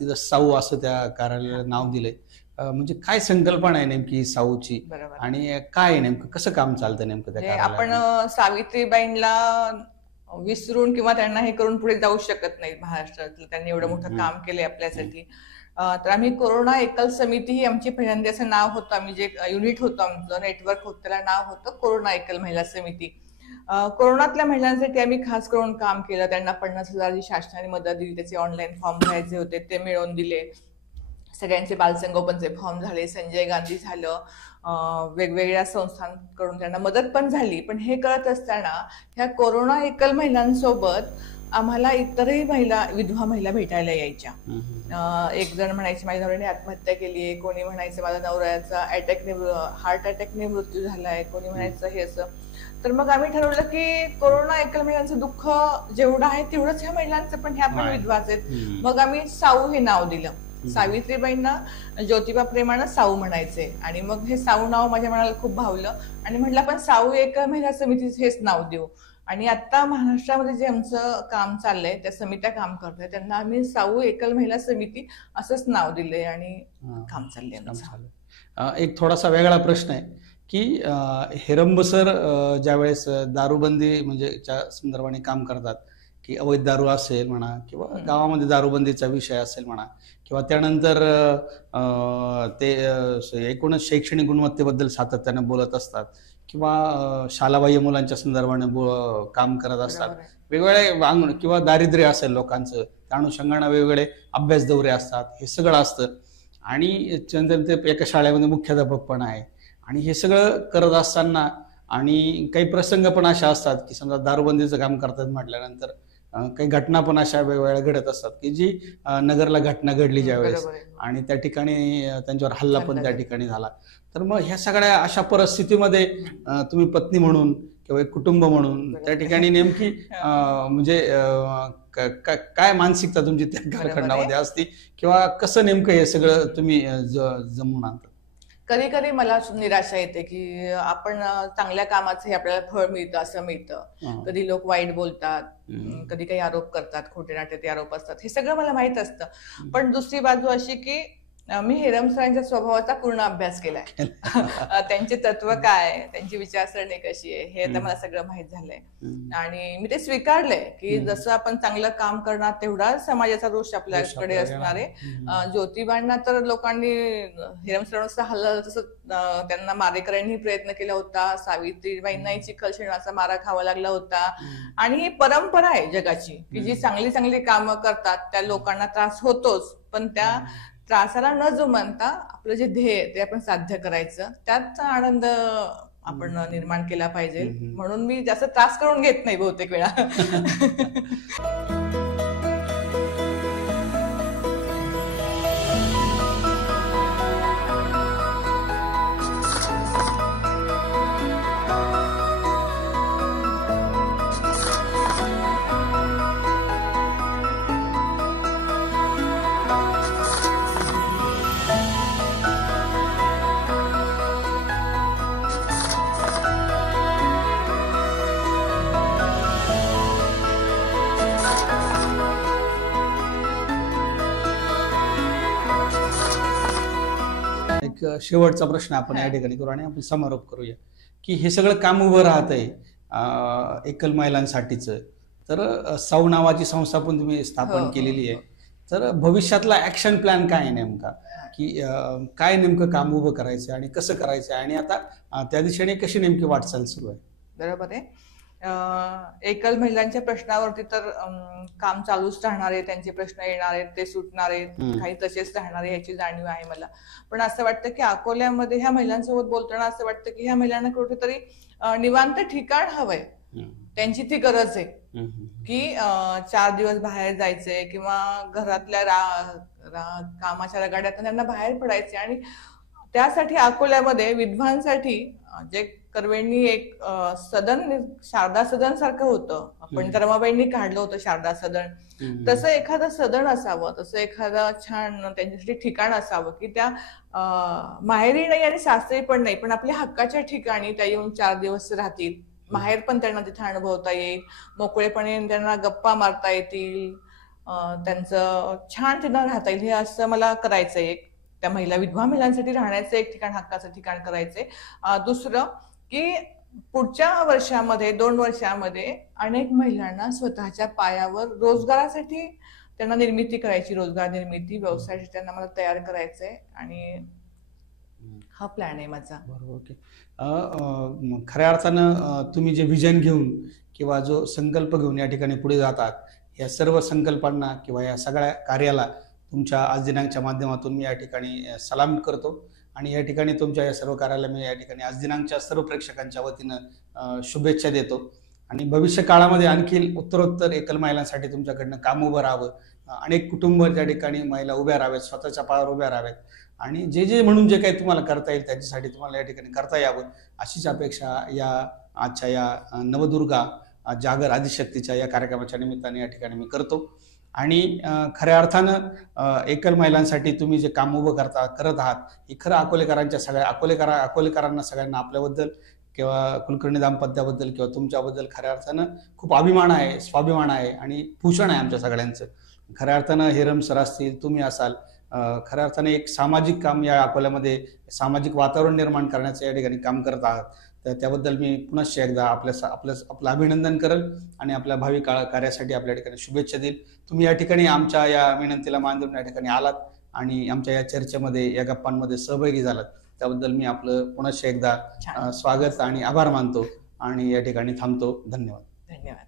तिथं साऊ असं त्या कार्यालयाला नाव दिलंय. म्हणजे काय संकल्पना आहे नेमकी साऊची, आणि काय नेमकं कसं काम चालतं नेमकं त्या? आपण सावित्रीबाईंना विसरून किंवा त्यांना हे करून पुढे जाऊ शकत नाहीत महाराष्ट्रातलं. त्यांनी एवढं मोठं काम केलंय आपल्यासाठी. तर आम्ही कोरोना एकल समिती ही आमची पहिल्यांदा असं नाव होतं. आम्ही जे युनिट होतं आमचं नेटवर्क होतं त्याला नाव होतं कोरोना एकल महिला समिती. कोरोनातल्या महिलांसाठी आम्ही खास करून काम केलं. त्यांना 50,000 शासनाने मदत दिली. त्याचे ऑनलाईन फॉर्म भरायचे होते ते मिळवून दिले. सगळ्यांचे बालसंगोपनचे फॉर्म झाले. संजय गांधी झालं. वेगवेगळ्या संस्थांकडून त्यांना मदत पण झाली. पण हे करत असताना ह्या कोरोना एकल महिलांसोबत आम्हाला इतरही विधवा महिला भेटायला यायच्या. एक जण म्हणायचे माझ्या नवऱ्याने आत्महत्या केली आहे, कोणी म्हणायचं माझ्या नवऱ्याचा हार्ट अटॅकने मृत्यू झालाय, कोणी म्हणायचं हे असं. तर मग आम्ही ठरवलं की कोरोना एकल महिलांचं दुःख जेवढं आहे तेवढंच ह्या महिलांचं पण, ह्या पण विधवाच आहेत. मग आम्ही साऊ हे नाव दिलं. सावित्रीबाईंना ज्योतिबा प्रेमानं साऊ म्हणायचे आणि मग हे साऊ नाव माझ्या मनाला खूप भावलं आणि म्हटलं आपण साऊ एकल महिला समिती हेच नाव देऊ. आणि आता महाराष्ट्रामध्ये जे आमचं काम चाललंय, त्या समित्या काम करताय, त्यांना आम्ही साऊ एकल महिला समिती असंच नाव दिलंय आणि काम चाललंय. एक थोडासा वेगळा प्रश्न आहे की हेरंब सर ज्यावेळेस दारूबंदी म्हणजे च्या संदर्भाने काम करतात, की अवैध दारू असेल म्हणा किंवा गावामध्ये दारूबंदीचा विषय असेल म्हणा किंवा त्यानंतर ते एकूणच शैक्षणिक गुणवत्तेबद्दल सातत्याने बोलत असतात किंवा शालाबाह्य मुलांच्या संदर्भाने काम करत असतात. वेगवेगळे किंवा दारिद्र्य असेल लोकांचं, त्या अनुषंगाने वेगवेगळे अभ्यास दौरे असतात, हे सगळं असतं. आणि ते एका शाळेमध्ये मुख्याध्यापक पण आहे. आणि हे सगळं करत असताना आणि काही प्रसंग पण अशा असतात की समजा दारूबंदीचं काम करतात म्हटल्यानंतर काही घटना पण अशा वेगवेगळ्या घडत असतात की जी नगरला घटना घडली ज्यावेळेस आणि त्या ठिकाणी त्यांच्यावर हल्ला पण त्या ठिकाणी झाला. तर मग ह्या सगळ्या अशा परिस्थितीमध्ये तुम्ही पत्नी म्हणून किंवा एक कुटुंब म्हणून त्या ठिकाणी नेमकी म्हणजे काय मानसिकता तुमची त्या कालखंडामध्ये असते किंवा कसं नेमकं हे सगळं तुम्ही जमवून आणता? कधी कधी मला निराशा येते की आपण चांगल्या कामाचं हे आपल्याला फळ मिळतं असं मिळतं. कधी लोक वाईट बोलतात, कधी काही आरोप करतात, खोटे नाटे ते आरोप असतात, हे सगळं मला माहित असतं. पण दुसरी बाजू अशी की मी हेरम सरांच्या स्वभावाचा पूर्ण अभ्यास केलाय. त्यांचे तत्व काय, त्यांची विचारसरणी कशी आहे, हे आता मला सगळं माहित झालंय. आणि मी ते स्वीकारलंय की जसं आपण चांगलं काम करणार तेवढा समाजाचा रोष आपल्याकडे असणार आहे. ज्योतिबांना तर लोकांनी हेरम सरांचा हल्ला तसं त्यांना मारेकऱ्यांनी प्रयत्न केला होता. सावित्रीबाईंनाही चिखलशेणाचा मारा खावा लागला होता. आणि ही परंपरा आहे जगाची की जी चांगली चांगली कामं करतात त्या लोकांना त्रास होतोच, पण त्या त्रासाला न जुमानता आपलं जे ध्येय ते आपण साध्य करायचं, त्यात आनंद आपण निर्माण केला पाहिजे. म्हणून मी जास्त त्रास करून घेत नाही बहुतेक वेळा. शेवटचा प्रश्न आपण या ठिकाणी करू आणि आपण समारोप करूया की हे सगळं काम उभं राहत आहे एकल महिलांसाठीच. तर साऊ नावाची संस्था पण तुम्ही स्थापन केलेली आहे. तर भविष्यातला ऍक्शन प्लॅन काय आहे नेमका, की काय नेमकं काम उभं करायचं आणि कसं करायचं आणि आता त्या दिशेने कशी नेमकी वाटचाल सुरू आहे? बरोबर आहे. एकल महिलांच्या प्रश्नावरती तर काम चालूच राहणार आहे. त्यांचे प्रश्न येणार आहेत, ते सुटणार आहेत, काही तसेच राहणार आहे याची जाणीव आहे मला. पण असं वाटतं की अकोल्यामध्ये ह्या महिलांसोबत बोलताना असं वाटतं की ह्या महिलांना कुठेतरी निवांत ठिकाण हवंय. त्यांची ती गरज आहे की 4 दिवस बाहेर जायचंय किंवा घरातल्या कामाच्या रगाड्यातून त्यांना बाहेर पडायचे. आणि त्यासाठी अकोल्यामध्ये विधवांसाठी जे कर्वेंनी एक सदन, शारदा सदन सारखं होतं, आपण रमाबाईंनी काढलं होतं शारदा सदन, तसं एखादं सदन असावं, तसं एखादं छान त्यांच्यासाठी ठिकाण असावं की त्या माहेरी नाही आणि सासरी पण नाही, पण आपल्या हक्काच्या ठिकाणी त्या येऊन 4 दिवस राहतील. माहेर पण त्यांना तिथे अनुभवता येईल, मोकळेपणे त्यांना गप्पा मारता येतील, त्यांचं छान त्यांना राहता येईल. हे असं मला करायचंय. एक त्या विधवा महिलांसाठी राहण्याचं एक ठिकाण, हक्काचं ठिकाण करायचंय. दुसरं की पुढच्या वर्षामध्ये 2 वर्षामध्ये अनेक महिलांना स्वतःच्या पायावर रोजगारासाठी त्यांना निर्मिती करायची, रोजगार निर्मिती, व्यवसायासाठी त्यांना मला तयार करायचंय आणि हा प्लॅन आहे माझा. बरोबर. ओके. खऱ्या अर्थानं तुम्ही जे विजन घेऊन किंवा जो संकल्प घेऊन या ठिकाणी पुढे जातात, या सर्व संकल्पांना किंवा या सगळ्या कार्याला तुमच्या आज दिनांकच्या माध्यमातून मी या ठिकाणी सलाम करतो आणि या ठिकाणी तुमच्या या सर्व कार्याला मी या ठिकाणी आज दिनांकच्या सर्व प्रेक्षकांच्या वतीनं शुभेच्छा देतो आणि भविष्य काळामध्ये आणखी उत्तरोत्तर एकल महिलांसाठी तुमच्याकडनं काम उभं राहावं, अनेक कुटुंब त्या ठिकाणी महिला उभ्या राहाव्यात, स्वतःच्या पायावर उभ्या राहाव्यात आणि जे म्हणून जे काही तुम्हाला करता येईल त्याच्यासाठी तुम्हाला या ठिकाणी करता यावं, अशीच अपेक्षा या आजच्या या नवदुर्गा जागर आदिशक्तीच्या या कार्यक्रमाच्या निमित्ताने या ठिकाणी मी करतो आणि खऱ्या अर्थानं एकल महिलांसाठी तुम्ही जे काम उभं करत आहात, हे खरं अकोलेकरांच्या सगळ्या अकोलेकरांना सगळ्यांना आपल्याबद्दल किंवा कुलकर्णी दाम्पत्याबद्दल किंवा तुमच्याबद्दल खऱ्या अर्थानं खूप अभिमान आहे, स्वाभिमान आहे आणि भूषण आहे आमच्या सगळ्यांचं. खऱ्या अर्थानं हेरम सर असतील, तुम्ही असाल, खऱ्या अर्थाने एक सामाजिक काम या अकोल्यामध्ये सामाजिक वातावरण निर्माण करण्याचं या ठिकाणी काम करत आहात. तर त्याबद्दल मी पुनश्च एकदा आपलं अभिनंदन करेल आणि आपल्या भावी कार्यासाठी आपल्या ठिकाणी शुभेच्छा देईल. तुम्ही या ठिकाणी आमच्या या विनंतीला मान देऊन या ठिकाणी आलात आणि आमच्या या चर्चेमध्ये, या गप्पांमध्ये सहभागी झालात, त्याबद्दल मी आपलं पुनश्च एकदा स्वागत आणि आभार मानतो आणि या ठिकाणी थांबतो. धन्यवाद. धन्यवाद.